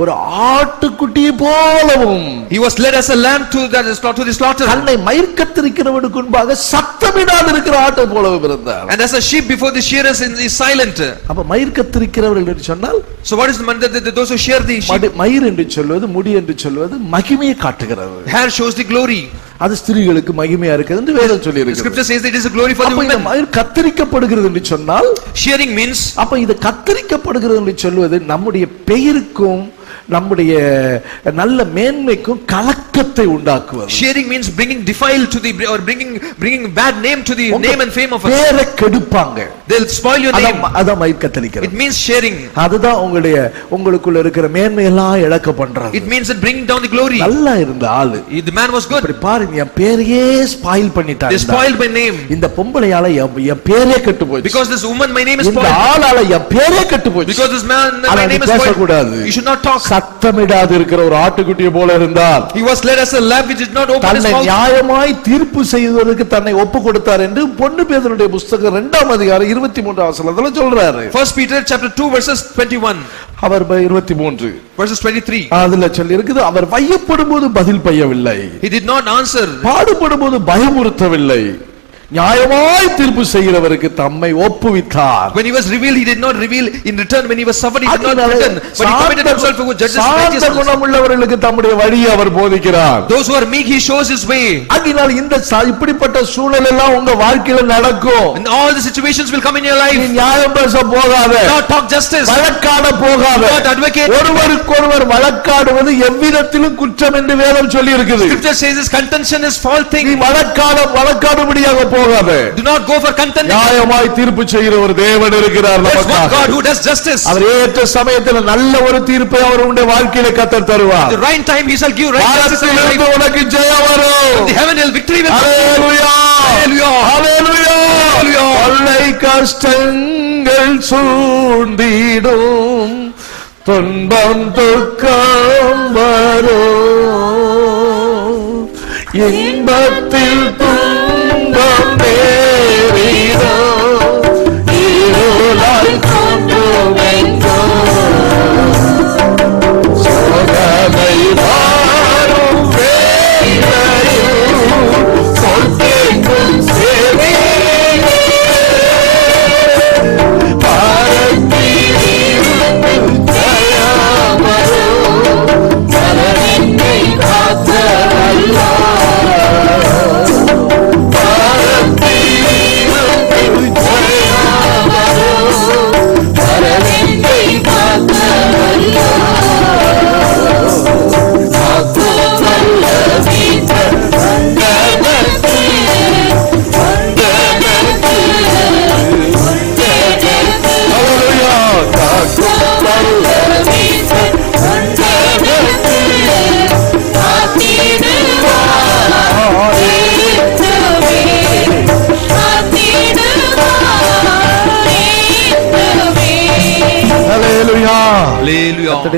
ஒரு ஆட்டுக்குட்டியை போலவும் He was led as a lamb to the slaughter. தன்னை மயிர்கத்திருக்கிறவனுக்கு முன்பாக சத்தமிடாது இருக்கிற ஆட்டை போலவும் இருந்தார். And as a sheep before the shearers is silent. அப்ப மயிர்கத்திருக்கிறவர்கள் என்று சொன்னால் So what is those who shear the sheep? மயிர் என்று சொல்வது, முடி என்று சொல்வது மகிமையை காட்டுகிறது. Hair shows the glory. அது ஸ்திரீகளுக்கு மகிமையா இருக்குது என்று வேதம் சொல்லி இருக்கு. Scripture says that it is a glory for the women. மயிர் கத்தரிக்கப்படுகிறது என்று சொன்னால் shearing means அப்ப இது கத்தரிக்கப்படுகிறது என்று சொல்வது நம்முடைய பெயருக்கும் நம்முடைய நல்ல மேன்மைக்கும் கலக்கத்தை உண்டாக்குவது. Shearing means bringing defile to the or bringing bad name to the name and fame of us. பேரை கெடுப்பாங்க. They'll spoil your name. அத மயிர் கத்தரிக்கிறது. It means shearing. அதுதான் உங்களுக்குள்ள இருக்கிற மேன்மை எல்லாம் இழக்க பண்றது. It means that bringing down the glory. நல்லா இருந்த ஆளு, The man was good. இப்படி பாருங்க, என் பேரையே ஸ்பாயில் பண்ணிட்டாங்க. They spoiled my name. இந்த பொம்பளையால என் பேரே கெட்டு போச்சு. Because this woman my name is இந்த spoiled. ஆளால என் பேரே கெட்டு போச்சு. Because this man my name is spoiled. You should not talk. சத்தமிடாது இருக்கிற ஒரு ஆட்டுக்குட்டியை போல இருந்தார். He was led as a lamb which did not open his தன்னை mouth. நியாயமாய் தீர்ப்பு செய்வதற்கு தன்னை ஒப்பு கொடுத்தார் என்று பொன்னு பேதுருடைய புத்தகம் 2ஆம் அதிகாரம் 23ஆம் வசனத்துல சொல்றாரு. 1 Peter chapter 2 verses 21. அவர் 23 verses 23. அதுல சொல்லி இருக்குது, அவர் வையப்படும்போது பதில் பெய்யவில்லை. He did not answer. பாடுபடும்போது பயமுறுத்தவில்லை. நியாயமாய் தீர்ப்பு செய்கிறவருக்கு தம்மை ஒப்புவித்தார். When he was revealed, he did not reveal in return. When he was suffered, he did not return. But he committed himself to judges righteousness. சாந்த குணமுள்ளவர்களுக்கு தம்முடைய வழியை அவர் போதிக்கிறார். Those who are meek, he shows his way. அதனால் இந்த இப்படிப்பட்ட சூழல் எல்லாம் உங்க வாழ்க்கையில நடக்கும். And all the situations will come in your life. நீ நியாயம் பேச போகாத. Not talk justice. வழக்காட போகாத. Not advocate. ஒருவருக்கொருவர் வழக்காடுவது எவ்விதத்திலும் குற்றம் என்று வேதம் சொல்லி இருக்குது. Scripture says this contention is false thing. நீ வழக்காடும்படியாக போகாத. Do not go for contention. நியாயமாய் தீர்ப்பு செய்கிற ஒரு தேவன் இருக்கிறார் நமக்காக. There's one God who does justice. அவர் ஏற்ற சமயத்தில் நல்ல ஒரு தீர்ப்பை அவர் உன்னுடைய வாழ்க்கையில கர்த்தர் தருவார். The right time he shall give right justice in your life. உனக்கு ஜெயம் வரும். The heavenly victory will come. Hallelujah, Hallelujah. Hallelujah, Hallelujah. கொள்ளை கஷ்டங்கள் சூழ்ந்திடும், துன்பம் துக்கம் வரும், இன்பத்தில் துன்பம் நேரிடும், இருளாய் தோன்றும் சோதனை வாரும் வேளையில் பொறுப்பேற்கும் சேவையே பாரத்திலிருந்து ஜெயம் வரும், மரணத்தை காத்த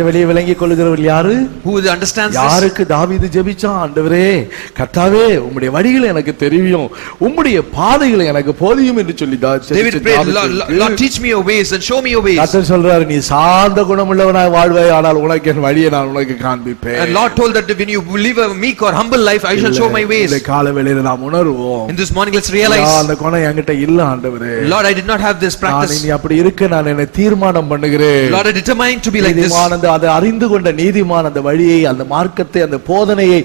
வெளியே விளங்கிக் கொள்கிறவர் யாரு? Who understands யாருக்கு தாவீது ஜெபிச்சான், ஆண்டவரே கர்த்தாவே உம்முடைய வழிகளை எனக்கு தெரியும், உம்முடைய பாதைகளை எனக்கு போதியும் என்று சொல்லி David prayed, Lord teach me your ways and show me your ways. கர்த்தர் சொல்றாரு, நீ சாந்த குணமுள்ளவனாய் வாழ்வாய், ஆனால் உனக்கு என் வழியை நான் உனக்கு காண்பிப்பேன். And Lord told that when you live a meek or humble life, I shall show my ways. இந்த காலவேளையில நாம் உணர்வோம், in this morning let's realize, அந்த குணம் என்கிட்ட இல்ல ஆண்டவரே. Lord, I did not have this practice. நான் இனி அப்படி இருக்க நான் என்னை தீர்மானம் பண்ணுகிறேன். Lord, I determine to be like this. நீதிமான் அதை அறிந்து கொண்ட நீதிமான் அந்த வழியை, அந்த மார்க்கத்தை, அந்த போதனையை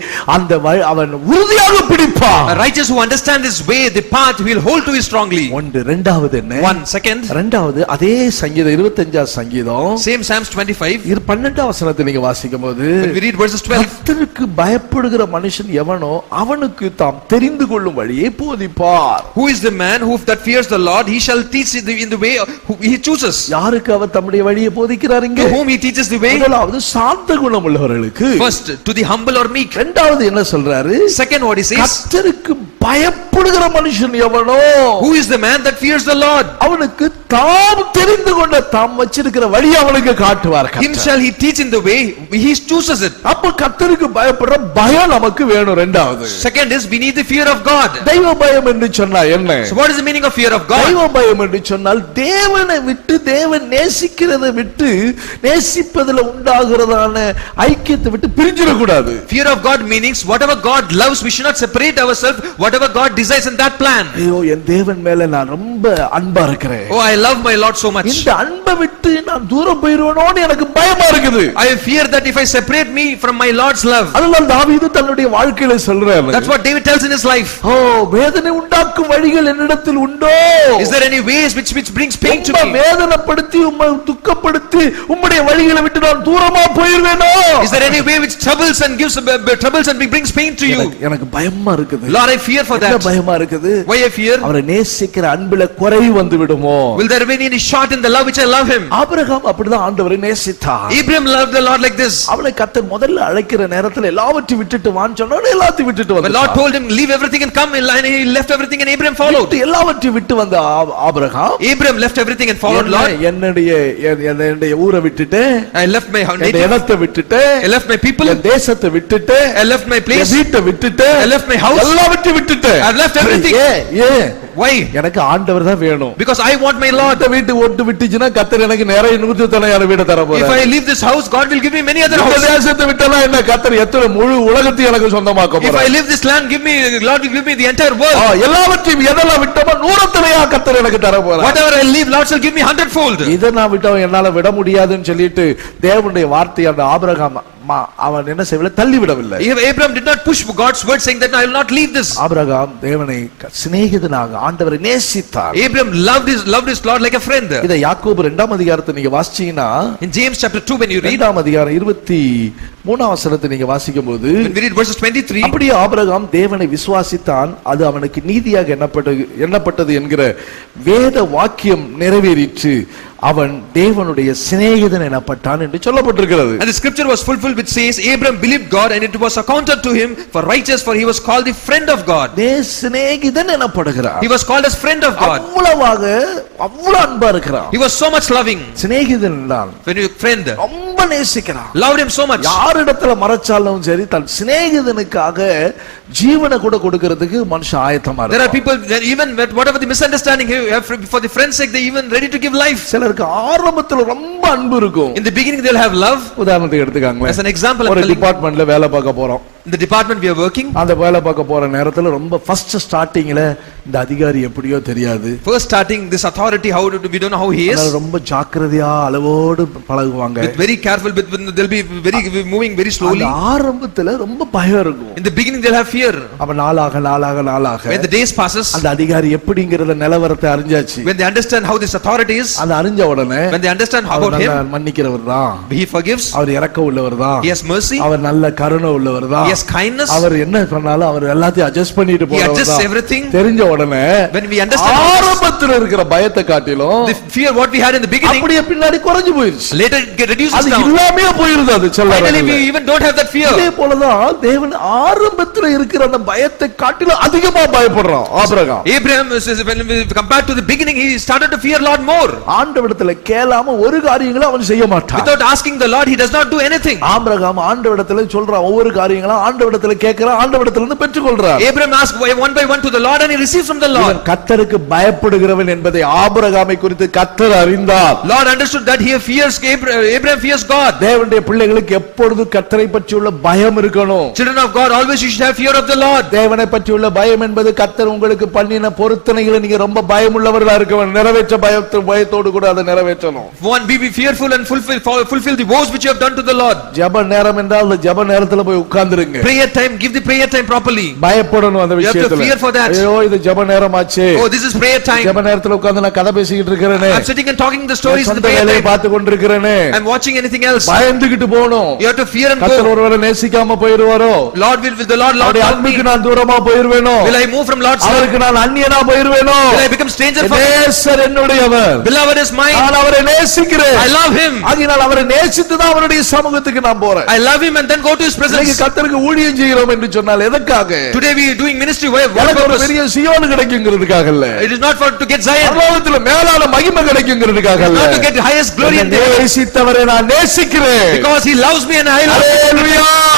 அவன் உறுதியாக பிடிப்பான். A righteous who understands this way, the path, will hold to it strongly. ஒன்று. இரண்டாவது என்ன? One. Second, இரண்டாவது அதே சங்கீதம் 25 சங்கீதம் same Psalms 25. 12 வசனத்தை நீங்க வாசிக்கும்போது, When we read verses 12, கர்த்தருக்கு பயப்படுகிற மனுஷன் எவனோ அவனுக்கு தாம் தெரிந்து கொள்ளும் வழியை போதிப்பார். who is the man who that fears the Lord? He shall teach in the way he chooses. யாருக்கு அவர் தம்முடைய வழியை போதிக்கிறார் இங்க? To whom he teaches the way? முதலாவது சாந்த குணம் உள்ளவர்களுக்கு. First, to the humble or meek. இரண்டாவது என்ன சொல்றாரு? Second, what he says, கர்த்தருக்கு பயப்படுகிற மனுஷன் எவனோ, who is the man that fears the Lord? அவனுக்கு தாம் தெரிந்து கொண்ட தாம் வச்சிருக்கிற வழி அவனுக்கு காட்டுவார். Him shall he teach in the way he chooses it. அப்ப கர்த்தருக்கு பயப்படுற பயம் நமக்கு வேணும். இரண்டாவது. Second is, we need the fear of God. தெய்வ பயம் என்று சொன்னா என்ன? So what is the meaning of fear of God? தெய்வ பயம் என்று சொன்னால் தேவனை விட்டு, தேவன் நேசிக்கிறதை விட்டு, நேசிப்பதில் உண்டாகிறதான ஐக்கியத்தை விட்டு பிரிஞ்சிட கூடாது. Fear of God meanings whatever God loves, we should not separate ourselves. Whatever God desires in that plan. ஐயோ, என் தேவன் மேல நான் ரொம்ப அன்பா இருக்கிறேன். Oh, I love my Lord so much. இந்த அன்பை விட்டு நான் தூரம் போயிடுவேனோன்னு எனக்கு பயமா இருக்குது. I fear that if I separate me from my Lord's love. அதனால தாவீது தன்னுடைய வாழ்க்கையில சொல்றாரு. That's what David tells in his life. ஓ, வேதனை உண்டாக்கும் வழிகள் என்னிடத்தில் உண்டோ? Is there any ways which brings pain to me? வேதனைப்படுத்தி உம்மை துக்கப்படுத்தி உம்முடைய வழிகளை விட்டு நான் தூரமா போயிடுவேனோ? Is there any way which troubles and brings pain to you? எனக்கு பயமா இருக்குது. Lord, I fear for that. என்ன பயமா இருக்குது? Why I fear? அவரை நேசிக்கிற அன்பில குறைவு வந்து விடுமோ? Will there be any short in the love which I love him? Abraham அப்படிதான் ஆண்டவரை நேசித்தார். Abraham loved the Lord like this. அவனை கர்த்தர் முதல்ல அழைக்கிற நேரத்துல எல்லாவற்றையும் விட்டுட்டு வான்னு சொன்னாரு, எல்லாத்தையும் விட்டுட்டு When வந்தான். Lord told him leave everything and come, and he left everything and Abraham followed. எல்லாவற்றையும் விட்டு வந்த Abraham, Abraham left everything and followed Lord. என்னுடைய ஊரை விட்டுட்டு, I left my N native, இடத்தை விட்டுட்டு, I left my people, என் தேசத்தை விட்டுட்டு, I left my place, என் வீட்டை விட்டுட்டு, I left my house, எல்லாவற்றையும் விட்டுட்டு, I've left everything. ஏன் Why? எனக்கு ஆண்டவர் தான் வேணும். Because I want my Lord. இந்த வீட்டு ஒட்டு விட்டுச்சுன்னா கர்த்தர் எனக்கு நிறைய 100 வீடு தர If போறார். I leave this house, God will give me many other இந்த houses. தேசத்தை விட்டா என்ன, கர்த்தர் எத்தனை முழு உலகத்தையும் எனக்கு சொந்தமாக்க If I போறார். leave this land, Lord will give me the entire world. எல்லாவற்றையும் எதெல்லாம் விட்டோமோ 100 கர்த்தர் எனக்கு தர போறார். Whatever I leave, Lord shall give me 100-fold. இத நான் விட்டவன் என்னால விட முடியாதுன்னு சொல்லிட்டு தேவனுடைய வார்த்தை அந்த ஆபிரகாம் அவன் என்ன செய்யவில்லை, தள்ளி விடவில்லை. Abraham did not push God's word saying that I will not leave this. Abraham தேவனை சிநேகிதனாக ஆண்டவரை நேசித்தார். Abraham loved his Lord like a friend. இத யாக்கோபு 2ஆம் அதிகாரத்தை நீங்க வாசிச்சீங்கன்னா, In James chapter 2 when you read, 2ஆம் அதிகாரம் 23ஆம் வசனத்தை நீங்க வாசிக்கும்போது, when we read verses 23, அப்படியே ஆபிரகாம் தேவனை விசுவாசித்தான், அது அவனுக்கு நீதியாக எண்ணப்பட்டது என்கிற வேத வாக்கியம் நிறைவேறிற்று, அவன் தேவனுடைய சிநேகிதன் எனப்பட்டான் என்று சொல்லப்பட்டிருக்கிறது. And the scripture was fulfilled which says Abraham believed God and it was accounted to him for righteous, for he was called the friend of God. சிநேகிதன் எனப்படுகிறார். He was called as friend of God. அவ்வளவு அன்பா இருக்கிறான். He was so much loving. சிநேகிதன் என்றால் when you friend, ரொம்ப நேசிக்கிறான். loved him so much. யாரிடத்துல மறைச்சாலும் சரி, தன் சிநேகிதனுக்காக ஜீவனை கூட கொடுக்கிறதுக்கு மனுஷன் ஆயத்தமா இருக்கான். There are people that even whatever the misunderstanding for the friend's sake, they even ready to give life. சிலருக்கு ஆரம்பத்துல ரொம்ப அன்பு இருக்கும். In the beginning they'll have love. உதாரணத்துக்கு எடுத்துக்காங்களேன். As an example, ஒரு டிபார்ட்மென்ட்ல வேலை பார்க்க போறோம். In the department we are working. அந்த வேலை பார்க்க போற நேரத்துல ரொம்ப ஃபர்ஸ்ட் ஸ்டார்டிங்ல இந்த அதிகாரி எப்படியோ தெரியாது. First starting this authority, how we don't know how he is. ரொம்ப ஜாக்கிரதையா அளவோடு பழகுவாங்க. With very careful, they'll be moving very slowly. ஆரம்பத்துல ரொம்ப பயம் இருக்கும். In the beginning they'll have fear. அப்ப நாளாக when the days passes, அந்த அதிகாரி எப்படிங்கறத நிலவரத்தை அறிஞ்சாச்சு. when they understand how this authority is, அது அறிஞ்ச உடனே when they understand about him, மன்னிக்கிறவர் தான், he forgives, அவர் இரக்கம் உள்ளவர் தான், he has mercy, அவர் நல்ல கருணை உள்ளவர் தான், he has kindness, அவர் என்ன பண்ணாலும் அவர் எல்லாத்தையும் அட்ஜஸ்ட் பண்ணிட்டு போறவர் தான். he adjusts everything. தெரிஞ்ச உடனே when we understand ஆரம்பத்துல இருக்கிற பயத்தை காட்டிலும் the fear what we had in the beginning, அப்படியே பின்னாடி குறைஞ்சு போயிருச்சு. later it reduces அது down. எல்லாமே போயிருது. அது finally we even don't have that fear. இதே போலதான் தேவன் ஆரம்பத்துல இருக்கிற அந்த பயத்தை காட்டிலும் அதிகமா பயப்படுறான் Abraham. Abraham, when we compared to the beginning, he started to fear Lord more. ஆண்டவரிடத்துல கேளாம ஒரு காரியங்களும் அவன் செய்ய மாட்டான். Without asking the Lord, he does not do anything. Abraham ஆண்டவரிடத்துல சொல்றான் ஒவ்வொரு காரியங்களும் ஆண்டவரிடத்துல கேட்கிறான், ஆண்டவரிடத்திலிருந்து பெற்றுக்கொள்றான். Abraham asked one by one to the Lord and he received from the Lord. இவன் கர்த்தருக்கு பயப்படுகிறவன் என்பதை ஆபிரகாமை குறித்து கர்த்தர் அறிந்தார். Lord understood that he fears Abraham fears God. தேவனுடைய பிள்ளைகளுக்கு எப்பொழுது கர்த்தரை பற்றியுள்ள பயம் இருக்கணும். Children of God, always you should have fear of the Lord. தேவனை பற்றியுள்ள பயம் என்பது கர்த்தர் உங்களுக்கு பண்ணின பொருத்தனைகளை நீங்க ரொம்ப பயமுள்ளவர்களா இருக்கணும். நிறைவேற்ற பயத்தோடு கூட அதை நிறைவேற்றணும். One, be fearful and fulfill the vows which you have done to the Lord. ஜெப நேரம் என்றால் அந்த ஜெப நேரத்துல போய் உட்கார்ந்துருங்க. Prayer time, give the prayer time properly. பயப்படணும் அந்த விஷயத்துல. You have to fear for that. ஐயோ இது ஜெப நேரமாச்சே. Oh, this is prayer time. ஜெப நேரத்துல உட்கார்ந்து நான் கதை பேசிக்கிட்டு இருக்கேனே. I'm sitting and talking the stories in the prayer வேலையை time. பார்த்து கொண்டிருக்கிறேனே. I'm watching anything else. பயந்துகிட்டு போணும். You have to fear and கர்த்தர் go. ஒருவேளை நேசிக்காம போயிடுவாரோ? Lord will the Lord அவருடைய love me. அன்புக்கு நான் தூரமா போயிருவேனோ? Will I move from Lord's love? அவருக்கு நான் அந்நியனா போயிருவேனோ? Will I become stranger from him? நேசர் என்னுடையவர். Beloved is mine. நான் அவரை நேசிக்கிறேன். I love him. ஆகையால் அவரை நேசித்து தான் அவருடைய சமூகத்துக்கு நான் போறேன். I love him and then go to his presence. இன்னைக்கு கர்த்தருக்கு ஊழியம் செய்கிறோம் என்று சொன்னால் எதற்காக? Today we are doing ministry for what எனக்கு ஒரு purpose? பெரிய சியோன் கிடைக்குங்கிறதுக்காக இல்ல. It is not for to get Zion. பரலோகத்தில் மேலான மகிமை கிடைக்குங்கிறதுக்காக இல்ல. Not to get highest glory in there. நேசித்தவரை நான் நேசிக்கிறேன். Because he loves me and I love him.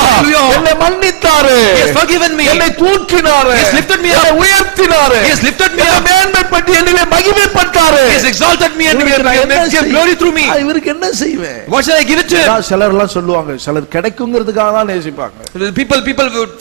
ஹalleluya. என்னை மன்னித்தாரே. He has forgiven me. என்னை தூக்கினாரே. He has lifted me up. என்னை உயர்த்தினாரே. He has lifted me up. மேன்மைப்பட்டு என்னிலே மகிமைப்பட்டாரே. He has exalted me and gave glory through me. இவருக்கு என்ன செய்வேன்? What shall I give it to him? சிலர் எல்லாம் சொல்லுவாங்க, சிலர் கிடைக்குங்கிறதுக்காக தான் நேசிப்பாங்க. People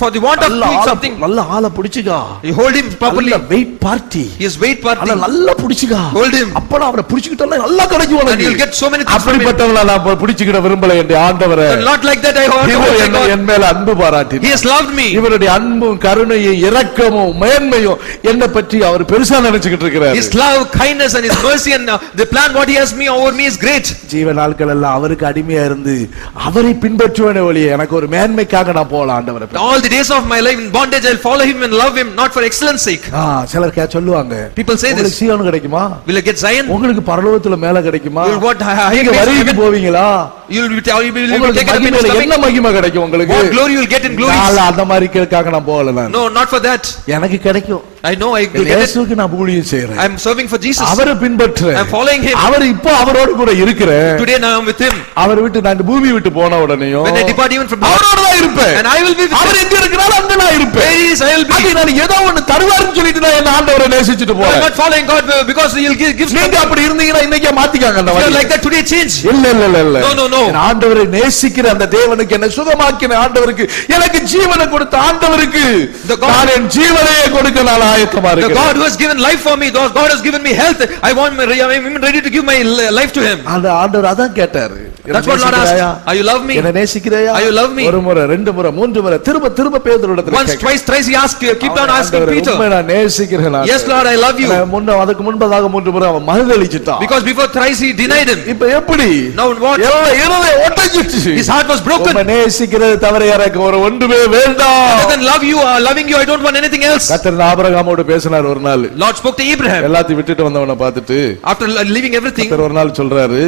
for the want of doing something. நல்ல ஆளை பிடிச்சுக்கா. You hold him properly. Wait party. He is wait party. நல்லா பிடிச்சுக்கா. Hold him. அப்ப அவரை பிடிச்சிட்டா நல்லா கிடைக்கும் And உனக்கு. you'll get so many things. அப்படிப்பட்டவள நான் பிடிச்சிக்கிட விரும்பல என்ற ஆண்டவரே. Not like that I want. என் மேல அன்பு பாராட்டி. He has loved me. இவருடைய அன்பும் கருணையும் இரக்கமும் மேன்மையும் என்னை பற்றி அவர் பெருசா நினைச்சுக்கிட்டு இருக்கிறார். His love, kindness and his mercy and the plan what he has me over me is great. ஜீவ நாட்கள் எல்லாம் அவருக்கு அடிமையா இருந்து அவரை பின்பற்றுவேனே ஒழிய எனக்கு ஒரு மேன்மைக்காக நான் போல ஆண்டவரே. All the days of my life in bondage I'll follow him and love him not for excellence sake. சிலர் சொல்லுவாங்க, people say this. உங்களுக்கு சீயோன் கிடைக்குமா? Will I get Zion? உங்களுக்கு பரலோகத்துல மேல கிடைக்குமா? You'll what நீங்க வரைக்கு போவீங்களா? You'll be taken up in his coming. என்ன மகிமை கிடைக்கும் உங்களுக்கு? What glory you'll get in glory? அந்த மாதிரி கேட்காக நான் போகல நான். No, not for that. எனக்கு கிடைக்கும். I know I will get it. இயேசுவுக்கு நான் ஊழியம் செய்றேன். I'm serving for Jesus. அவரை பின்பற்றுறேன். I'm following him. அவர் இப்போ அவரோடு கூட இருக்கிறேன். Today now I'm with him. அவர் விட்டு நான் இந்த பூமி விட்டு போன உடனேயும் when I depart even from அவரோட தான் இருப்பேன். and I will be with him. அவர் எங்க இருக்கிறாரோ அங்க நான் இருப்பேன். Where he is I will be. அது நான் ஏதோ ஒன்னு தருவாருன்னு சொல்லிட்டு நான் என்ன ஆண்டவரை நேசிச்சிட்டு போறேன். I'm not following God because he'll give. நீங்க அப்படி இருந்தீங்கன்னா இன்னைக்கே மாத்திக்காங்க அந்த வழி. Like that today change. இல்ல. No. ஆண்டவரை நேசிக்கிற அந்த தேவனுக்கு என்ன சுகமாக்கின ஆண்டவருக்கு எனக்கு ஜீவனை கொடுத்த ஆண்டவருக்கு நான் என் ஜீவனையே கொடுக்க நான் ஆயத்தமா இருக்கேன். The God who has given life for me, God has given me health. I'm ready to give my life to him. அந்த ஆண்டவர் அதான் கேட்டாரு. That's what Lord asked. Are you love me? என்ன நேசிக்கிறையா? Are you love me? ஒரு முறை, ரெண்டு முறை, மூன்று முறை திரும்ப பேதுருவிடத்துல once, twice, thrice he asked, keep on asking Peter. நான் நேசிக்கிறேன். Yes Lord, I love you. அதுக்கு முன்பதாக மூன்று முறை அவன் மறுதலிச்சிட்டான். Because before thrice he denied him. இப்போ எப்படி? Now what? இருதயம் ஒட்டஞ்சிச்சு. His heart was broken. நேசிக்கிறது தவிர எனக்கு ஒரு ஒன்றுமே வேண்டாம். Other than loving you I don't want anything else. கர்த்தர் ஆபிரகாமோடு பேசினார் ஒரு நாள். Lord spoke to Abraham. எல்லாத்தையும் விட்டுட்டு வந்தவனை பார்த்துட்டு after leaving everything. கர்த்தர் ஒரு நாள் சொல்றாரு,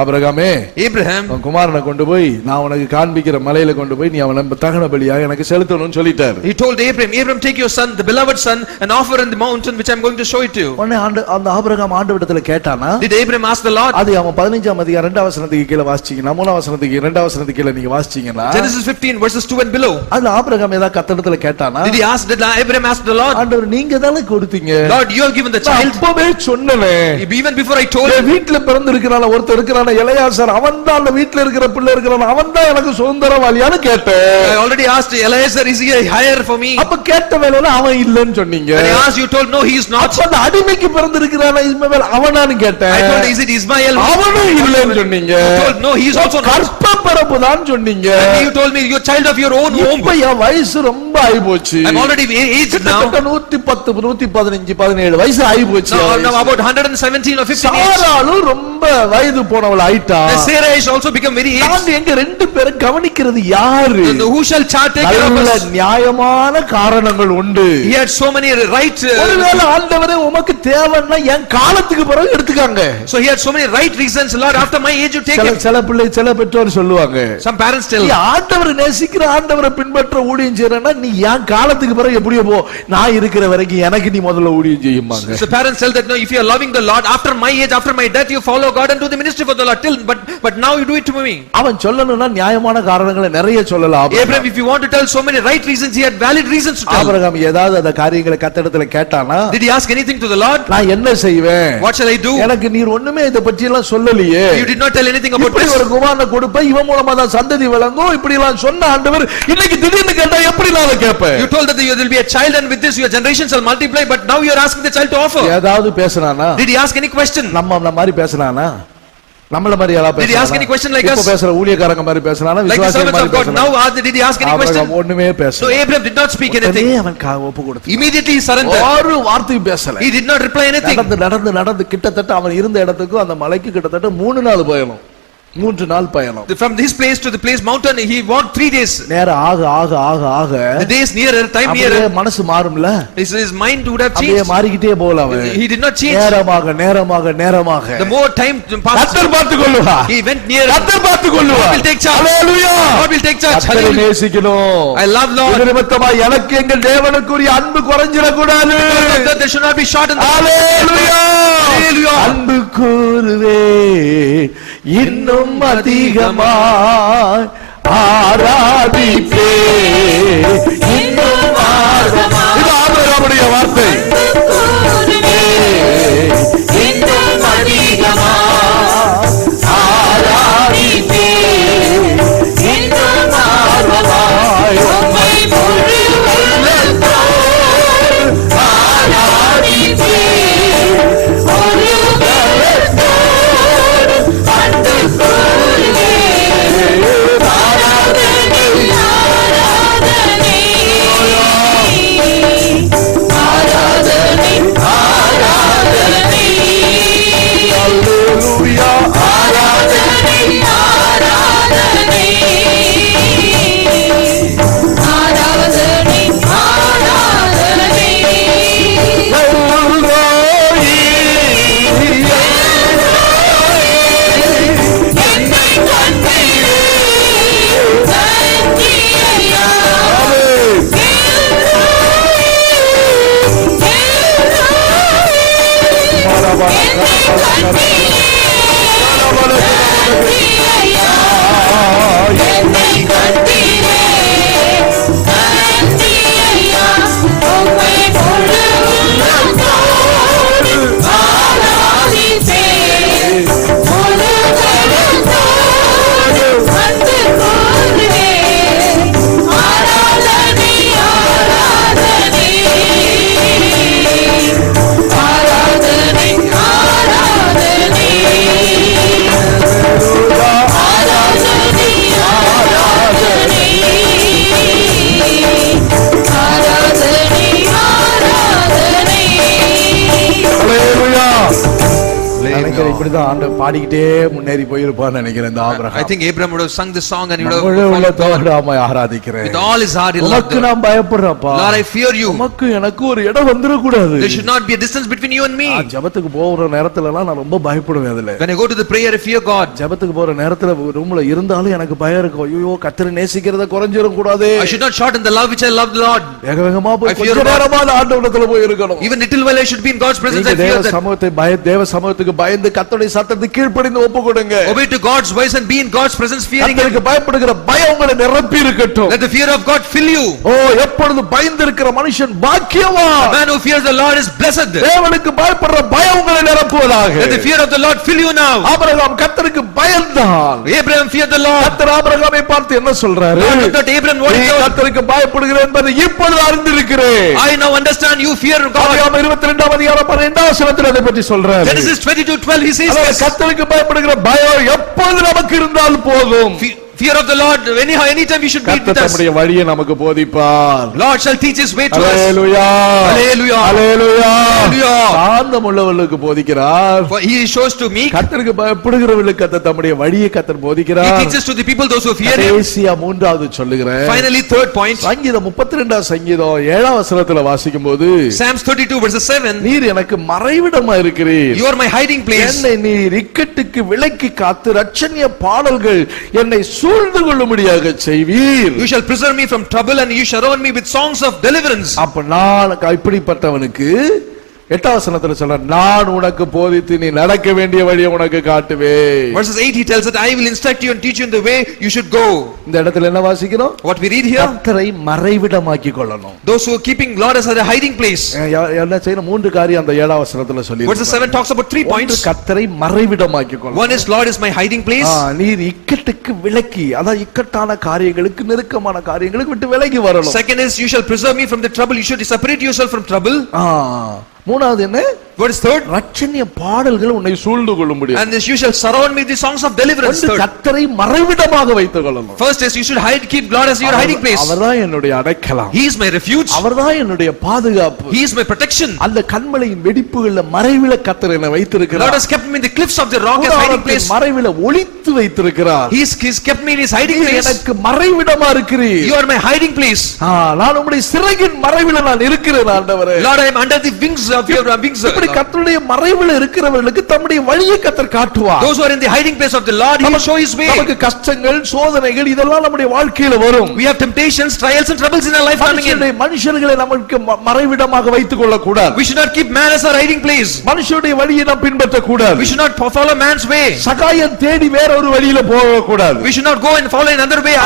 ஆபிரகாமே, Abraham, உன் குமாரனை கொண்டு போய் நான் உனக்கு காண்பிக்கிற மலையில கொண்டு போய் நீ அவனை தகன பலியாக எனக்கு செலுத்தணும்னு சொல்லிட்டாரு. He told Abraham, take your son, the beloved son, and offer in the mountain which I'm going to show it to you. உடனே அந்த ஆபிரகாம் ஆண்டவரிடத்துல கேட்டானா? Did Abraham ask the Lord? அது அவன் 15ஆம் அதிகாரம் 2ஆம் வசனத்துக்கு கீழ வாசிச்சீங்கன்னா, 3ஆம் வசனத்துக்கு 2ஆம் வசனத்துக்கு கீழ நீங்க வாசிச்சீங்கன்னா, Genesis 15 verses 2 and below. அதுல ஆபிரகாம் ஏதா கர்த்தரிடத்துல கேட்டானா? Did Abraham ask the Lord? ஆண்டவர் நீங்க தான கொடுத்தீங்க. Lord, you have given the child. அப்பவே சொன்னனே. Even before I told him. வீட்ல பிறந்திருக்கறான ஒருத்தர் இருக்கறான எலையாசர், அவன் தான் அந்த வீட்ல இருக்கிற பிள்ளை இருக்கறான, அவன் தான் எனக்கு சுதந்திரவாளியான்னு கேட்டேன். I already asked Eliezer, is he higher for me? அப்ப கேட்ட வேளையில அவன் இல்லன்னு சொன்னீங்க. When I asked, you told no, he is not. அப்ப அந்த அடிமைக்கு பிறந்திருக்கறான இஸ்மவேல் அவனான்னு கேட்டேன். I told, is it Ismael? அவனும் இல்லன்னு சொன்னீங்க. You told no, he is also not. கற்பப்பிறப்பு தான் சொன்னீங்க. And you told me your child of your own womb. இப்ப என் வயசு ரொம்ப ஆயி போச்சு. I'm already aged now. 110 115 17 வயசு ஆயி போச்சு. Now about 117 or 15 age. சாராளும் ரொம்ப வயது போனவள் ஆயிட்டா. Sarah is also become very aged. நான் எங்க ரெண்டு பேரும் கவனிக்கிறது யாரு? Who shall take care of us? நியாயமான காரணங்கள் உண்டு. He had so many right. ஒருவேளை ஆண்டவரே உமக்கு தேவைன்னா என் காலத்துக்கு பிறகு எடுத்துக்காங்க. So he had so many right reasons. Lord, after my age you take him. சில பெற்றோர் சொல்லுவாங்க. Some parents tell. ஆண்டவரை நேசிக்கிற, ஆண்டவரை பின்பற்ற ஊழியம் செய்யறேன்னா நீ நீ என் காலத்துக்கு பிறகு எப்படியோ போ, நான் இருக்கிற வரைக்கும் எனக்கு நீ முதல்ல ஊழியம் செய்யுமாங்க. So parents tell that, no, if you are loving the Lord, after my age, after my death, you follow God and do the ministry for the Lord. But now you do it to me. அவன் சொல்லணும்னா நியாயமான காரணங்களை நிறைய சொல்லலாம். Abraham, if you want to tell so many right reasons, he had valid reasons to tell. Abraham ஏதாவது அந்த காரியங்களை கர்த்தரிடத்துல கேட்டானா? Did he ask anything to the Lord? நான் என்ன செய்வேன்? What shall I do? எனக்கு நீர் ஒண்ணுமே இத பத்தி எல்லாம் சொல்லலையே. You did not tell anything about இப்படி this. ஒரு குமாரனை கொடுப்ப, இவன் மூலமா தான் சந்ததி விளங்கும், இப்படி எல்லாம் சொன்ன ஆண்டவர் இன்னைக்கு திடீர்னு கேட்டா எப்படி நான் அதை கேட்பேன்? You told that there will be a child and with this your generation shall multiply, but now you are asking the child to offer. ஏதாவது பேசறானா? Did he ask any question? நம்ம மாதிரி பேசறானா? நம்மள மாதிரி யாரா பேசறானா? Did he ask any question like us? இப்ப பேசுற ஊழியக்காரங்க மாதிரி பேசறானா? Like the servants of God now, did he ask any question? Abraham ஒண்ணுமே பேசல. So Abraham did not speak anything. அவன் ஒப்பு கொடுத்தான். Immediately he surrendered. ஒரு வார்த்தையும் பேசல. He did not reply anything. நடந்து கிட்டத்தட்ட அவன் இருந்த இடத்துக்கு அந்த மலைக்கு கிட்டத்தட்ட 3 நாள் பயணம். 3 நாள் பயணம். From this place to the place mountain, he walked 3 days. நேரம் ஆக The days nearer, time nearer. அப்படியே மனசு மாறும்ல. His mind would have changed. அப்படியே மாறிக்கிட்டே போல அவன். He did not change. நேரமாக. The more time passed, கர்த்தர் பார்த்துக்கொள்ளுவார். he went nearer. கர்த்தர் பார்த்துக்கொள்ளுவார். God will take charge. Hallelujah. God will take charge. கர்த்தரை நேசிக்கணும். I love Lord. இது நிமித்தமா எனக்கு எங்கள் தேவனுக்குரிய அன்பு குறைஞ்சிர கூடாது. There should not be short in the hallelujah. Hallelujah. அன்பு கூறுவே இன்னும் அதிகமாய் ஆராதிப்பே இன்னும் ஆர்வமாய். இது ஆபிரகாமுடைய வார்த்தை. இன்னும் அதிகமாய் ஆராதிப்பே இன்னும் ஆர்வமாய் உம்மை முழு உள்ளத்தோடு ஆராதிப்பே முழு உள்ளத்தோடு அன்பு கூறுவே ஆராதனை ஆராதனை ஆராதனை அல்லேலூயா ஆராதனை ஆராதனை ஆராதனை ஆராதனை என்னை கண்டீரே நன்றியா என்னை கண்டீரே நன்றியா உம்மை முழு உள்ளத்தோடு ஆராதிப்பேன் முழு உள்ளத்தோடு அன்பு கூறுவேன் ஆராதனை ஆராதனை ஆராதனை ஆராதனை ஆராதனை ஆராதனை ஆராதனை நினைக்கிறேன் இப்படிதான் ஆண்டவர் பாடிக்கிட்டே முன்னேறி போயிருப்பான்னு நினைக்கிறேன் இந்த I Abraham. think Abraham would have sung this song and he would முழு have உள்ளத்தோடு ஆமை ஆராதிக்கிறேன். with all his heart he loved உமக்கு the நான் பயப்படுறேன்ப்பா. Lord, I fear you. உமக்கு எனக்கு ஒரு இடம் வந்துடக்கூடாது. There should not be a distance between you and me. நான் ஜெபத்துக்கு போற நேரத்துல எல்லாம் நான் ரொம்ப பயப்படுவேன் அதுல. When I go to the prayer, I fear God. ஜெபத்துக்கு போற நேரத்துல ரூம்ல இருந்தாலும் எனக்கு பயம் இருக்கும். ஐயோ கர்த்தரை நேசிக்கிறத குறைஞ்சிரும் கூடாது. I should not shorten the love which I love the Lord. வேகமா போய் I fear கொஞ்ச God. நேரமா ஆண்டவரிடத்துல போய் இருக்கணும். Even little while I should be in God's presence. I நீங்க fear தேவ that. தேவ சமூகத்துக்கு பயந்து கர்த்தருடைய சத்தத்துக்கு கீழ்ப்படிந்து ஒப்பு கொடுங்க. Obey to God's voice and be in God's presence fearing Him. கர்த்தருக்கு பயப்படுகிற பயம் உங்களை நிரப்பி இருக்கட்டும். Let the fear of God fill you. ஓ எப்பொழுது பயந்து இருக்கிற மனுஷன் பாக்கியவான். The man who fears the Lord is blessed. தேவனுக்கு பயப்படுற பயம் உங்களை நிரப்புவதாக. Let the fear of the Lord fill you now. Abraham கர்த்தருக்கு பயந்தான். Abraham feared the Lord. கர்த்தர் ஆபிரகாமை பார்த்து என்ன சொல்றாரு? God looked at Abraham, what நீ is கர்த்தருக்கு பயப்படுகிறேன் என்பதை இப்பொழுது அறிந்திருக்கிறேன். I now understand you fear God. Abraham 22ஆம் அதிகாரம் 12ஆம் வசனத்தில் அதை பற்றி சொல்றாரு. Genesis 22:12 he says அதாவது this. கர்த்தருக்கு பயப்படுகிற பயம் எப்பொழுது நமக்கு இருந்தால் போதும். Fear of the Lord anytime we should be with கர்த்தர் us. நம்முடைய வழியை நமக்கு போதிப்பார். Lord shall teach his way to us. Hallelujah Hallelujah. Hallelujah Hallelujah. சாந்தமுள்ளவர்களுக்கு போதிக்கிறார். For he shows to me, கர்த்தருக்கு பயப்படுகிறவர்களுக்கு கர்த்தர் தம்முடைய வழியை கர்த்தர் he போதிக்கிறார். teaches to the people those who fear him. கடைசியா மூன்றாவது சொல்லுகிறேன். Finally, third point, சங்கீதம் 32ஆம் சங்கீதம் 7ஆம் வசனத்துல வாசிக்கும்போது Psalms 32 verses 7, நீர் எனக்கு மறைவிடமா இருக்கிறீர். you are my hiding place. என்னை நீர் இக்கட்டுக்கு விலக்கி காத்து ரட்சணிய பாடல்கள் என்னை சூழ்ந்து கொள்ளும்படியாக செய்வீர். You shall preserve me from trouble and you shall surround me with songs of deliverance. அப்ப நான் இப்படிப்பட்டவனுக்கு 8வது வசனத்துல சொல்ற, நான் உனக்கு போதித்து நீ நடக்க வேண்டிய வழியை உனக்கு காட்டுவேன். Verses 8 he tells that I will instruct you and teach you in the way you should go. இந்த இடத்துல என்ன வாசிக்கிறோம்? What we read here, கர்த்தரை மறைவிடமாக்கி கொள்ளணும். those who are keeping Lord as a hiding place. என்ன செய்யணும்? 3 காரியம் அந்த 7வது வசனத்துல சொல்லி. Verses 7 talks about 3 points. கர்த்தரை மறைவிடமாக்கி கொள்ளணும். One is Lord is my hiding place. நீர் இக்கட்டுக்கு விலக்கி, அதாவது இக்கட்டான காரியங்களுக்கு, நெருக்கமான காரியங்களுக்கு விட்டு விலகி வரணும். Second is you shall preserve me from the trouble. You should separate yourself from trouble. மூணாவது என்ன? What is third? ரட்சணிய பாடல்கள் உன்னை சூழ்ந்து கொள்ளும் முடியும். And this you shall surround me with the songs of deliverance. கர்த்தரை மறைவிடமாக வைத்துக் கொள்ளணும். First is you should keep God as your hiding place. அவர்தான் என்னுடைய அடைக்கலம். He is my refuge. அவர்தான் என்னுடைய பாதுகாப்பு. He is my protection. அந்த கன்மலையின் வெடிப்புகள்ல மறைவில கர்த்தர் என்னை வைத்திருக்கிறார். Lord has kept me in the cliffs of the rock as hiding place. மறைவில ஒளித்து வைத்திருக்கிறார். He's kept me in his hiding place. எனக்கு மறைவிடமா இருக்கிறீர். You are my hiding place. நான் உம்முடைய சிறகின் மறைவில நான் இருக்கிறேன் ஆண்டவரே. Lord, I am under the wings of your wings. கர்த்தருடைய மறைவில இருக்கிறவர்களுக்கு தம்முடைய வழியை கர்த்தர் காட்டுவார். Those who are in the hiding place of the Lord, he will show his way. நமக்கு கஷ்டங்கள், சோதனைகள் இதெல்லாம் நம்முடைய வாழ்க்கையில வரும். We have temptations, trials and troubles in our life coming in. மனுஷர்களை நமக்கு மறைவிடமாக வைத்துக் கொள்ள கூடாது. We should not keep man as our hiding place. மனுஷனுடைய வழியை நாம் பின்பற்ற கூடாது. We should not follow man's way. சகாயம் தேடி வேற ஒரு வழியில போக கூடாது. We should not go and follow another way.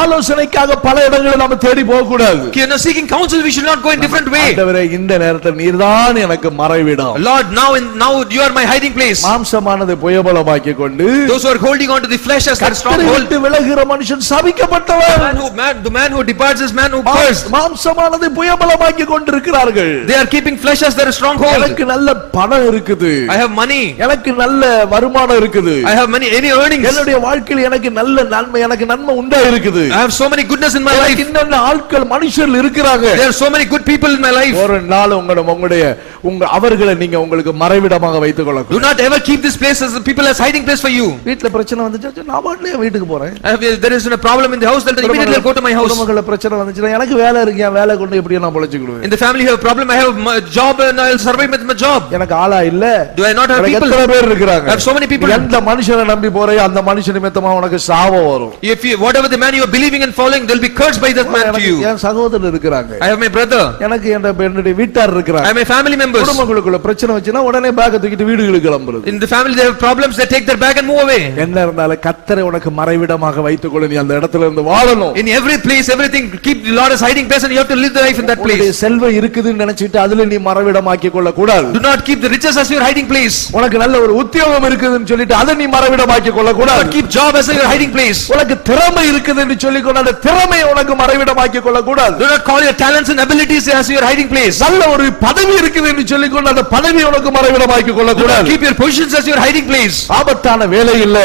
ஆலோசனைக்காக பல இடங்களில் நாம தேடி போக கூடாது. Seeking counsel, we should not go in different way. ஆண்டவரே, இந்த நேரத்தில் நீர்தான் எனக்கு மறைவிடம். Lord, now you are my hiding place. மாம்சமானது புயபலமாக்கிக் கொண்டு, those who are holding on to the flesh as their stronghold, விலகுகிற மனுஷன் சபிக்கப்பட்டவன். The man who departs is man who cursed. மாம்சமானது புயபலமாக்கிக் கொண்டிருக்கிறார்கள். They are keeping flesh as their stronghold. எனக்கு நல்ல பணம் இருக்குது. I have money. எனக்கு நல்ல வருமானம் இருக்குது. I have any earnings. என்னுடைய வாழ்க்கையில் எனக்கு நல்ல நன்மை, எனக்கு நன்மை உண்டா இருக்குது. I have so many goodness in my life. இன்னும் ஆட்கள் மனுஷர்கள் இருக்கிறாங்க. There are so many good people in my life. ஒரு நாள் அவர்களை நீங்க உங்களுக்கு மறைவிடமாக வைத்துக் கொள்ள. Do not ever keep this place as people as hiding place for you. வீட்ல பிரச்சனை வந்துச்சு, நான் பாட்டுல வீட்டுக்கு போறேன். There is a problem in the house, then immediately go to my house. குடும்பங்கள பிரச்சனை வந்துச்சுனா, எனக்கு வேலை இருக்கு, என் வேலை கொண்டு எப்படியே நான் பொழைச்சுக்குவேன். In the family you have a problem, I have a job and I will survive with my job. எனக்கு ஆளா இல்ல. Do I not have people? எத்தனை பேர் இருக்காங்க? I have so many people. எந்த மனுஷனை நம்பி போறே அந்த மனுஷன் நிமித்தமா உனக்கு சாபம் வரும். If you whatever the man you are believing and following, they'll be cursed by that man to you. என் சகோதரர் இருக்காங்க. I have my brother. எனக்கு என்னுடைய வீட்டார் இருக்காங்க. I have my family members. குடும்பங்களுக்குள்ள பிரச்சனை வந்துச்சுனா உடனே பேக் தூக்கிட்டு வீட்டுக்கு கிளம்புறது. In the family they have problems, they take their bag and move away. என்ன இருந்தாலும் கர்த்தரை உனக்கு மறைவிடமாக வைத்துக் கொள்ள, நீ அந்த இடத்துல இருந்து வாழணும். In every place, everything, keep the Lord as hiding place and you have to live the life in that place. செல்வம் இருக்குதுன்னு நினைச்சிட்டு அதுல நீ மறைவிடமாக்கி கொள்ள கூடாது. Do not keep the riches as your hiding place. உனக்கு நல்ல ஒரு உத்தியோகம் இருக்குதுன்னு சொல்லிட்டு அதை நீ மறைவிடமாக்கி கொள்ள கூடாது. Keep job as your hiding place. உனக்கு திறமை இருக்குதுன்னு சொல்லி கொண்டு அந்த திறமையை உனக்கு மறைவிடமாக்கி கொள்ள கூடாது. Do not call your talents and abilities as your hiding place. நல்ல ஒரு பதவி இருக்குதுன்னு சொல்லி கொண்டு அந்த பதவி உனக்கு மறைவிடமாக்கி கொள்ள கூடாது. Keep your positions as your hiding place. ஆபத்தான வேலை இல்ல,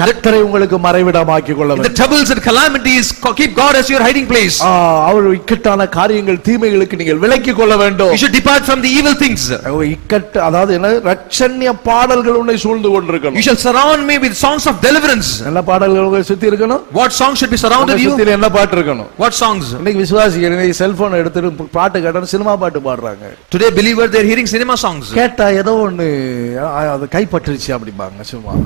கர்த்தரை உங்களுக்கு மறைவிடமாக்கி கொள்ள வேண்டும். The troubles and calamities, keep God as your hiding place. அவர் இக்கட்டான காரியங்கள், தீமைகளுக்கு நீங்கள் விலக்கிக் கொள்ள வேண்டும். You should depart from the evil things. இக்கட்டு, அதாவது என்ன, ரட்சண்ய பாடல்கள் உன்னை சூழ்ந்து கொண்டிருக்கணும். You shall surround me with songs of deliverance. என்ன பாடல்கள் உங்களை சுத்தி இருக்கணும்? What songs should be surrounded you? சுத்தி என்ன பாட்டு இருக்கணும்? What songs? இன்னைக்கு விசுவாசிகள் இன்னைக்கு செல்போன் எடுத்துட்டு பாட்டு கேட்டா சினிமா பாட்டு பாடுறாங்க. Today believer they are hearing cinema songs. கேட்டா ஏதோ ஒன்னு அது கைப்பற்றுச்சு அப்படிம்பாங்க சும்மா.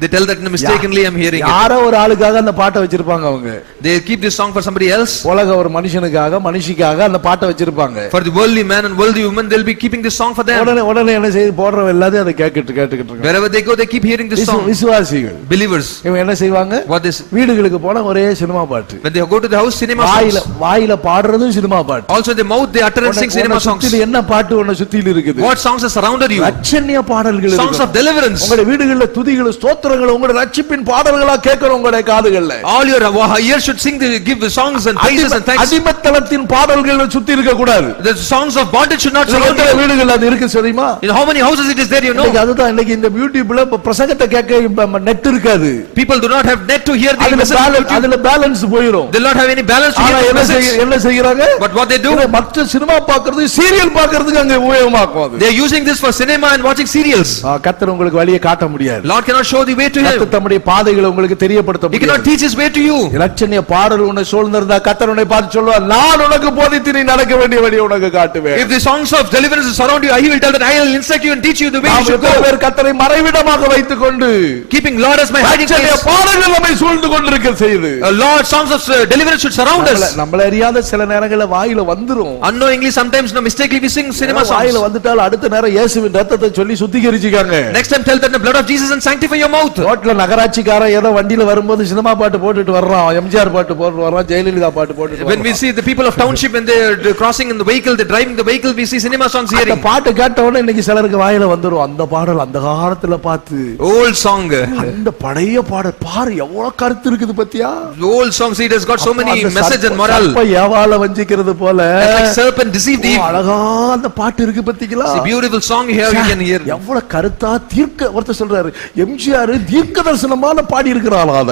They tell that mistakenly I'm hearing it. யாரோ ஒரு ஆளுக்காக அந்த பாட்டை வச்சிருப்பாங்க அவங்க. They keep this song for somebody else. உலக ஒரு மனுஷனுக்காக, மனுஷிக்காக அந்த பாட்டை வச்சிருப்பாங்க. For the worldly man and worldly woman they'll be keeping this song for them. உடனே என்ன செய்து போடுறவங்க எல்லாரும் அதை கேட்டுட்டு இருக்காங்க. Wherever they go they keep hearing this song. விசுவாசிகள், believers, இவங்க என்ன செய்வாங்க? What is? வீடுகளுக்கு போனா ஒரே சினிமா பாட்டு. When they go to the house, cinema songs. வாயில பாடுறதும் சினிமா பாட்டு. Also in the mouth they utter and sing cinema songs. சுத்தில என்ன பாட்டு உன்னை சுத்தில இருக்குது? What songs are surrounded you? ரட்சண்ய பாடல்கள் இருக்கு. Songs of deliverance. உங்க வீடுகளில் துதிகள், ஸ்தோத்திரங்கள் உங்க ரட்சிப்பின் பாடல்களா கேட்கணும் உங்களுடைய காதுகள்ல. All your ears should sing the give the songs and praises and thanks. அடிமத்தளத்தின் பாடல்கள் சுத்தி இருக்க கூடாது. The songs of bondage should not surround you. வீடுகள் அது இருக்கு தெரியுமா? In how many houses it is there, you know? அதுதான் இன்னைக்கு இந்த YouTubeல பிரசங்கத்தை கேட்க நெட் இருக்காது. People do not have net to hear the message. அதுல பேலன்ஸ் போயிடும். They not have any balance to hear the message. என்ன செய்யறாங்க? But what they do? மற்ற சினிமா பார்க்கிறது, சீரியல் பார்க்கிறதுக்கு அங்க உபயோகமாக்கும். They are using this for cinema and watching serials. கர்த்தர் உங்களுக்கு வழியை காட்ட முடியாது. Lord cannot show the way to கர்த்தர் him. தம்முடைய பாதைகளை உங்களுக்கு தெரியப்படுத்த He cannot முடியாது. teach his way to you. இரட்சணிய பாடல் உன்னை சூழ்ந்திருந்தா கர்த்தர் உன்னை பார்த்து சொல்லுவார், நான் உனக்கு போதித்து நீ நடக்க வேண்டிய வழியை உனக்கு காட்டுவேன். If the songs of deliverance surround you, he will tell that I will instruct you and teach you the way you நாம் should எத்தனை go. பேர் கர்த்தரை மறைவிடமாக வைத்துக் கொண்டு Keeping Lord as my hiding இரட்சணிய place. பாடல்கள் நம்மை சூழ்ந்து கொண்டிருக்க செய்து Lord, songs of deliverance should surround us. நம்மள அறியாத சில நேரங்கள்ல வாயில வந்துரும். Unknowingly, sometimes, mistakenly we sing cinema வாயில songs. வந்துட்டால் அடுத்த நேரம் இயேசுவின் ரத்தத்தை சொல்லி சுத்திகரிச்சுக்காங்க. Next time tell that the blood of Jesus and sanctify your mouth. ரோட்ல நகராட்சிக்காரன் ஏதோ வண்டியில வரும்போது சினிமா பாட்டு போட்டுட்டு வர்றான், எம்ஜிஆர் பாட்டு போட்டு வர்றான், ஜெயலலிதா பாட்டு போட்டுட்டு When we see the people of township, when they are crossing in the vehicle, they are driving the vehicle, we see cinema songs அந்த hearing. பாட்டு கேட்ட உடனே இன்னைக்கு சிலருக்கு வாயில வந்துரும். அந்த பாடல் அந்த காலத்துல பார்த்து Old song. அந்த பழைய பாடல் பாரு எவ்வளவு கருத்து இருக்குது பத்தியா? The old song, see, it has got so many அந்த message and சர்ப்ப- moral. சர்ப்ப ஏவாளை வஞ்சிக்கிறது போல Like serpent deceived Eve. அழகா அந்த பாட்டு இருக்கு பத்திங்களா? It's a beautiful song here you can hear. எவ்வளவு கருத்தா தீர்க்க ஒருத்தர் சொல்றாரு, எம்ஜிஆர் தீர்க்க தரிசனமான பாடி இருக்கிறாள். அத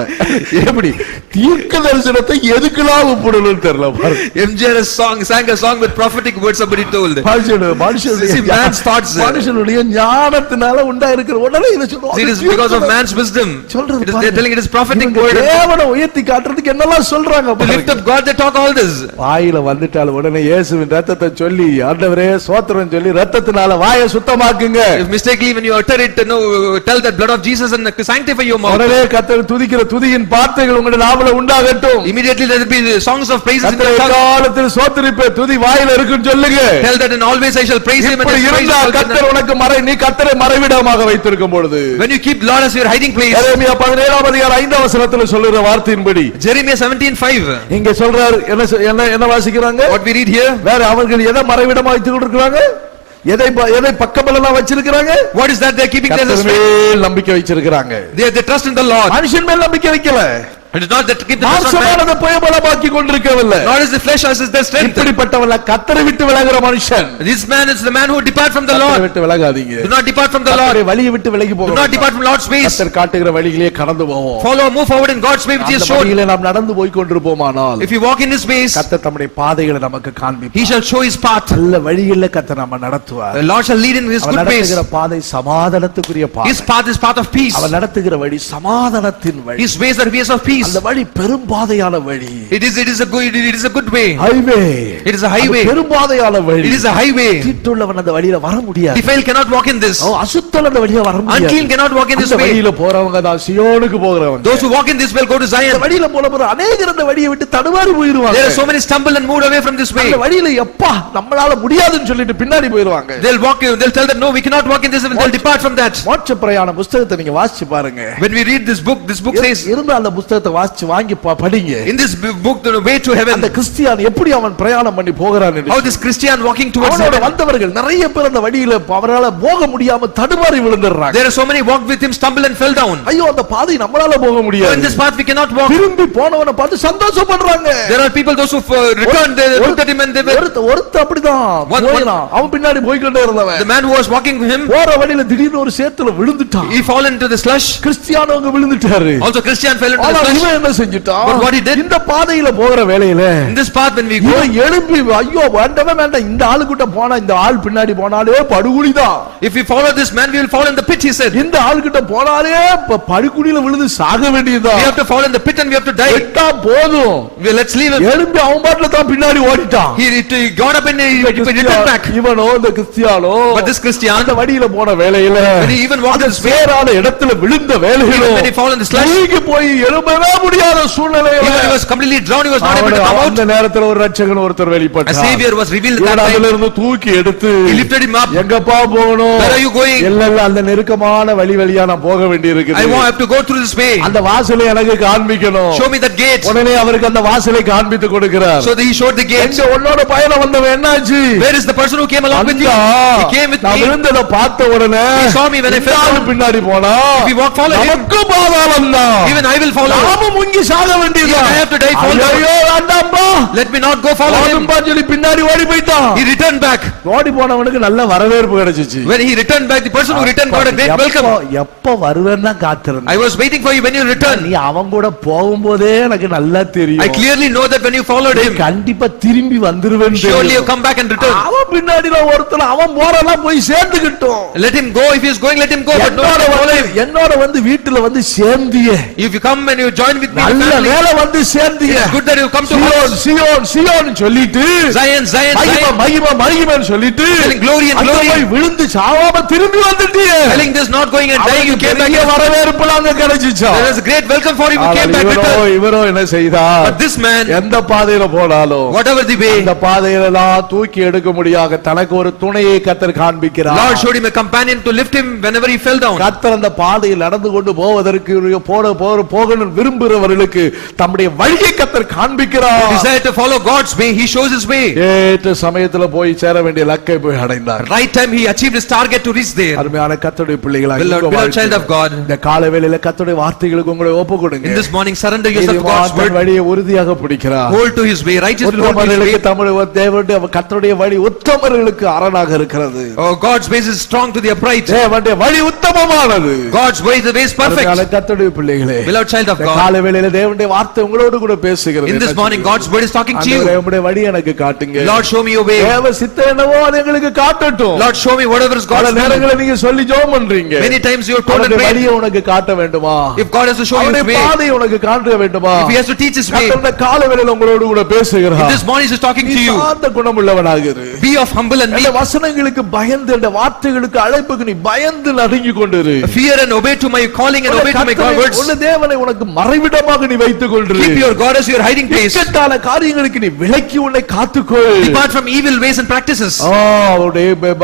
எப்படி தீர்க்க தரிசனத்தை எதுக்குலாம் ஒப்பிடணும்னு தெரியல பாரு. MJR has sang a song with prophetic words, somebody told. See, man's thoughts. மனுஷனுடைய ஞானத்தினால உண்டா இருக்கிற உடனே இதை சொல்றோம். See, it is because of man's wisdom. சொல்றது It is, they பாருங்க. are telling it is prophetic இவங்க word. தேவனை உயர்த்தி காட்டுறதுக்கு என்னெல்லாம் சொல்றாங்க To lift பாருங்க. up God, they talk all this. வாயில வந்துட்டால் உடனே இயேசுவின் ரத்தத்தை சொல்லி ஆண்டவரே ஸ்தோத்திரம் சொல்லி ரத்தத்தினால வாயை சுத்தமாக்குங்க. If mistakenly when you utter it, tell that blood of Jesus and sanctify your mouth. உடனே கர்த்தர் துதிக்கிற துதியின் வார்த்தைகள் உங்களுடைய நாவில உண்டாகட்டும். Immediately there will be songs of praises in கர்த்தரை your tongue. காலத்தில் ஸ்தோத்திரிப்பே துதி வாயில இருக்குன்னு சொல்லுங்க. Tell that and always I shall praise him and இப்படி his praise இருந்தா shall be கர்த்தர் in உனக்கு நீ கர்த்தரை மறைவிடமாக வைத்திருக்கும் பொழுது the- When you keep Lord as your hiding place. எரேமியா 17ஆம் அதிகாரம் 5ஆம் வசனத்துல சொல்லுற வார்த்தையின்படி Jeremiah 17:5. இங்க சொல்றார், என்ன வாசிக்கிறாங்க? What we read here. வேற அவர்கள் எதை மறைவிடமா வைத்துக் கொண்டிருக்கிறாங்க? எதை பக்கபலமா வச்சிருக்கிறாங்க? What is that they are keeping there? கர்த்தர் மேல் நம்பிக்கை வச்சிருக்கிறாங்க. They trust in the Lord. மனுஷன் மேல் நம்பிக்கை வைக்கல. It is not that keep the trust on man. மாம்சமானது புயபலமாக்கி கொண்டிருக்கவில்லை. Nor is the flesh as is their strength. இப்படிப்பட்டவள கர்த்தரை விட்டு விலகுற மனுஷன். This man is the man who depart from the கர்த்தரை Lord. விட்டு விலகாதீங்க. Do not depart from the Lord. கர்த்தருடைய வழியை விட்டு விலகி Do போக not depart from Lord's ways. கர்த்தர் காட்டுகிற வழியிலே கடந்து போவோம். Follow, move forward in God's way which He has அந்த shown. வழியிலே நாம் நடந்து போய் கொண்டிருப்போமானால் If you walk in His ways, கர்த்தர் தம்முடைய பாதைகளை நமக்கு He காண்பிப்பார். shall show His path. நல்ல வழியிலே கர்த்தர் நம்ம நடத்துவார். The Lord shall lead in His our good ways. நடத்துகிற பாதை சமாதானத்துக்குரிய பாதை. His path is path of peace. அவர் நடத்துகிற வழி சமாதானத்தின் வழி. His ways are ways of peace. அந்த வழி பெரும் பாதையான வழி. It is a good way. Highway. It is a highway. பெரும் பாதையான வழி. It is a highway. தீட்டுள்ளவன் அந்த வழியில வர முடியாது. Defile cannot walk in this. அசுத்தம் அந்த வழியில வர முடியாது. Unclean cannot walk in this அந்த way. வழியில போறவங்க தான் சியோனுக்கு போறவங்க. Those who walk in this will go to அந்த Zion. வழியில போற அநேகர் அந்த வழியை விட்டு தடுமாறி போயிடுவாங்க. There are so many stumble and moved away from this way. அந்த வழியில எப்பா நம்மளால முடியாதுன்னு சொல்லிட்டு பின்னாடி போயிடுவாங்க. They'll tell that no, we cannot walk in this, and they'll depart from that. மோட்ச பிரயாண புத்தகத்தை நீங்க வாசிச்சு பாருங்க. When we read this book says, இருந்த அந்த புத்தகத்தை வாசிச்சு வாங்கி படிங்க. in this book, the way to heaven, அந்த கிறிஸ்டியான் எப்படி அவன் பிரயாணம் பண்ணி போகிறான் how this Christian walking towards அவனோட heaven. வந்தவர்கள் நிறைய பேர் அந்த வழியில அவரால போக முடியாம தடுமாறி விழுந்துறாங்க. There are so many walked with him, stumble and fell down. ஐயோ அந்த பாதை நம்மளால போக So in முடியாது. this path we cannot walk. திரும்பி போனவனை பார்த்து சந்தோஷப்படுறாங்க. There are people those who returned, they looked at him and they were, ஒருத்த அப்படிதான் போயினான். அவன் பின்னாடி போய்க்கொண்டே இருந்தவன். the man who was walking with him, போற வழியில திடீர்னு ஒரு சேத்துல விழுந்துட்டான். he fall into the slush. கிறிஸ்டியானவங்க விழுந்துட்டாரு. Also Christian fell into ஆனா the slush. இவன் என்ன செஞ்சிட்டான்? But what he did? இந்த பாதையில போகிற வேளையில In this path when we go, இவன் எழும்பி ஐயோ வேண்டவே வேண்டாம், இந்த ஆளுகிட்ட போனா இந்த ஆள் பின்னாடி போனாலே படுகுழிதான். if we follow this man, we will fall in the pit, he said. இந்த ஆளுகிட்ட போனாலே படுகுழியில விழுந்து சாக We வேண்டியதுதான். have to fall in the pit and we have to die. விட்டா போதும். Let's leave him. எழும்பி அவன் பாட்டுல தான் பின்னாடி ஓடிட்டான். He got up and he returned back. இவனோ இந்த கிறிஸ்டியானோ But this Christian, அந்த வழியில போன வேளையில when he even walked this way, வேறான இடத்துல விழுந்த வேளையில when he fall in the slush, மூழ்கி போய் எழும்பவே முடியாத சூழ்நிலையில even he was completely drowned, he was not able to come out. அந்த நேரத்துல ஒரு ரட்சகன் ஒருத்தர் A வெளிப்பட்டார். savior was revealed at இவன் that அதுல time. இருந்து தூக்கி எடுத்து He lifted him up. எங்கப்பா போகணும்? Where are you going? இல்ல அந்த நெருக்கமான வழியா நான் போக வேண்டியிருக்குது. I have to go through this way. அந்த வாசலை எனக்கு காண்பிக்கணும். Show me that gate. உடனே அவருக்கு அந்த வாசலை காண்பித்து கொடுக்கிறார். So he showed the gate. எங்க உன்னோட பயணம் வந்தவன் என்னாச்சு? Where is the person who came along with you? He came with நான் me. விழுந்தத பார்த்த உடனே He saw me when I fell down. பின்னாடி போனா If we follow him, நமக்கு பாதாளம் தான். even I will follow. நாமும் முங்கி சாக வேண்டியதுதான். I have to die fall down. ஐயோ வேண்டாம்பா, Let me not go follow him. போதும்பா சொல்லி பின்னாடி ஓடி போயிட்டான். He returned back. ஓடி போனவனுக்கு நல்ல வரவேற்பு கிடைச்சிச்சு. When he returned back, the person who returned got a great welcome. எப்ப வருவேன்னா காத்திருந்தேன். I was waiting for you when you returned. நீ அவன் கூட போகும்போதே எனக்கு நல்லா தெரியும். I clearly know that when you followed him, கண்டிப்பா திரும்பி வந்துருவேன். surely you come back and return. அவன் பின்னாடில ஒருத்தன் அவன் போறலாம் போய் சேர்ந்துக்கிட்டோம். Let him go. If he is going, let him go. But don't follow him. என்னோட வந்து வீட்டுல வந்து சேர்ந்தியே. If you come and you join with me, நல்ல வேளை வந்து சேர்ந்தியே. it's good that you come to us. Zion Zion சொல்லிட்டு Zion, Zion, Zion. மகிமை மகிமைன்னு சொல்லிட்டு Telling glory and glory. போய் விழுந்து சாவாம திரும்பி வந்துட்டியே. Telling this not going and dying, you came back. வரவேற்பு அங்க கிடைச்சிச்சா. There was a great welcome for him. You came back return. இவரோ என்ன செய்தார்? But this man, எந்த பாதையில போனாலும் whatever the way, அந்த பாதையிலலாம் தூக்கி எடுக்க முடியாத தனக்கு ஒரு துணையை கர்த்தர் காண்பிக்கிறார். Lord showed him a companion to lift him whenever he fell down. கர்த்தர் அந்த பாதையில் நடந்து கொண்டு போவதற்கு போகணும் விரும்புகிறவர்களுக்கு தம்முடைய வழியை கர்த்தர் காண்பிக்கிறார். Desire to follow God's way, he shows his way. ஏற்ற சமயத்துல போய் சேர வேண்டிய லக்கை போய் அடைந்தார். Right time he achieved his target to reach there. அருமையான கர்த்தருடைய பிள்ளைகளா, Beloved child of God, இந்த காலை வேளையில கர்த்தருடைய வார்த்தைகளுக்கு உங்களை ஒப்புக்கொடுங்க. in this morning surrender yourself to God's word. வழியை உறுதியாக பிடிக்கிறார். Hold to his way. Righteous will hold to his way. Tamil தேவனுடைய கர்த்தருடைய வழி உத்தமர்களுக்கு அரணாக இருக்கிறது. Oh, God's ways is strong to the upright. தேவனுடைய வழி உத்தமமானது. God's way is the way is perfect. கர்த்தருடைய பிள்ளைகளே, Beloved child of God, காலை வேளையில தேவனுடைய வார்த்தை உங்களோடு கூட பேசுகிறது. in this morning God's word is talking to you. உம்முடைய வழி எனக்கு காட்டுங்க. Lord, show me your way. தேவ சித்தம் என்னவோ அது எங்களுக்கு காட்டட்டும். Lord, show me whatever is God's will. நேரங்களை நீங்க சொல்லி ஜெபம் பண்றீங்க. Many times you are told and அவருடைய prayed. வழியை உனக்கு காட்ட வேண்டுமா? If God has to show you his way, பாதையை உனக்கு காட்ட வேண்டுமா? if he has to teach his way, கர்த்தருடைய காலை வேளையில உங்களோடு கூட பேசுகிறார். in this morning he is talking to you. சாந்த குணமுள்ளவனாக இரு. Be of humble and meek. இந்த வசனங்களுக்கு பயந்து, இந்த வார்த்தைகளுக்கு அழைப்புக்கு நீ பயந்து நடுங்கி கொண்டிரு. Fear and obey to my calling and obey to my God's words. உன் தேவனை உனக்கு மறைவிடமாக நீ வைத்துக் கொள்று. Keep your God as your hiding place. இக்கட்டான காரியங்களுக்கு நீ விலக்கி உன்னை காத்துக்கொள். Depart from evil ways and practices.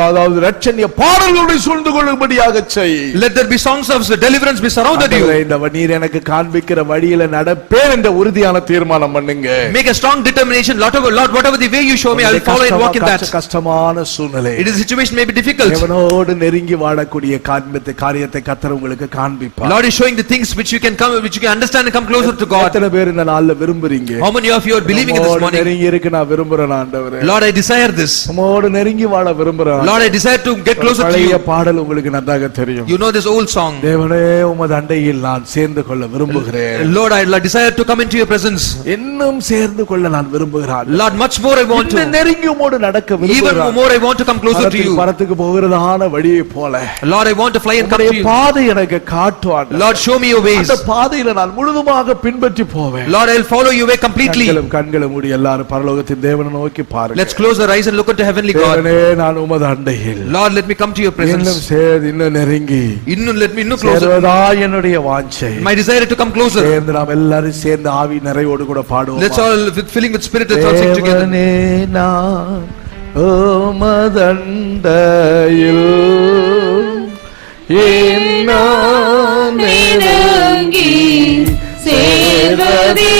அதாவது இரட்சணிய பாடல்களை சூழ்ந்து கொள்ளும்படியாக செய். Let there be songs of deliverance be surrounded you. இந்த நீர் எனக்கு காண்பிக்கிற வழியில நடப்பேன் என்ற உறுதியான தீர்மானம் பண்ணுங்க. Make a strong determination. Lord, whatever the way you show me, I will follow and walk in that. கஷ்டமான சூழ்நிலை, it is a situation may be difficult. தேவனோடு நெருங்கி வாழக்கூடிய காரியத்தை கர்த்தர் உங்களுக்கு காண்பிப்பார். Lord is showing the things which you can come, which you can understand and come closer to God. எத்தனை பேர் இந்த நாள்ல விரும்புறீங்க? How many of you are believing in this morning? நெருங்கி இருக்க நான் விரும்புறேன் ஆண்டவரே. Lord, I desire this. உம்மோடு நெருங்கி வாழ விரும்புறேன். Lord, I desire to get closer to you. பழைய பாடல் உங்களுக்கு நன்றாக தெரியும். You know this old song. தேவனே உமது அண்டையில் நான் சேர்ந்து கொள்ள விரும்புகிறேன். Lord, I desire to come into your presence. இன்னும் சேர்ந்து கொள்ள நான் விரும்புகிறேன். Lord, much more I want to. இன்னும் நெருங்கி உம்மோடு நடக்க விரும்புகிறேன். Even more I want to come closer to you. பரத்துக்கு போகிறதான வழியை போல, Lord, I want to fly and come to you. பாதை எனக்கு காட்டுவார். Lord, show me your ways. அந்த பாதையில நான் முழுதுமாக பின்பற்றி போவேன். Lord, I will follow your way completely. கண்களை மூடி எல்லாரும் பரலோகத்தின் தேவனை நோக்கி பாருங்க. Let's close our eyes and look into heavenly God. தேவனே, நான் உமது அண்டையில், Lord, let me come to your presence. இன்னும் நெருங்கி, let me closer. சேர்வதா என்னுடைய வாஞ்சை. My desire to come closer. சேர்ந்து நாம் எல்லாரும் சேர்ந்து ஆவி நிறைவோடு கூட பாடுவோம். Let's all filling with spirit, let's all sing together. தேவனே, நான் உமது அண்டையில் நெருங்கி சேர்வதே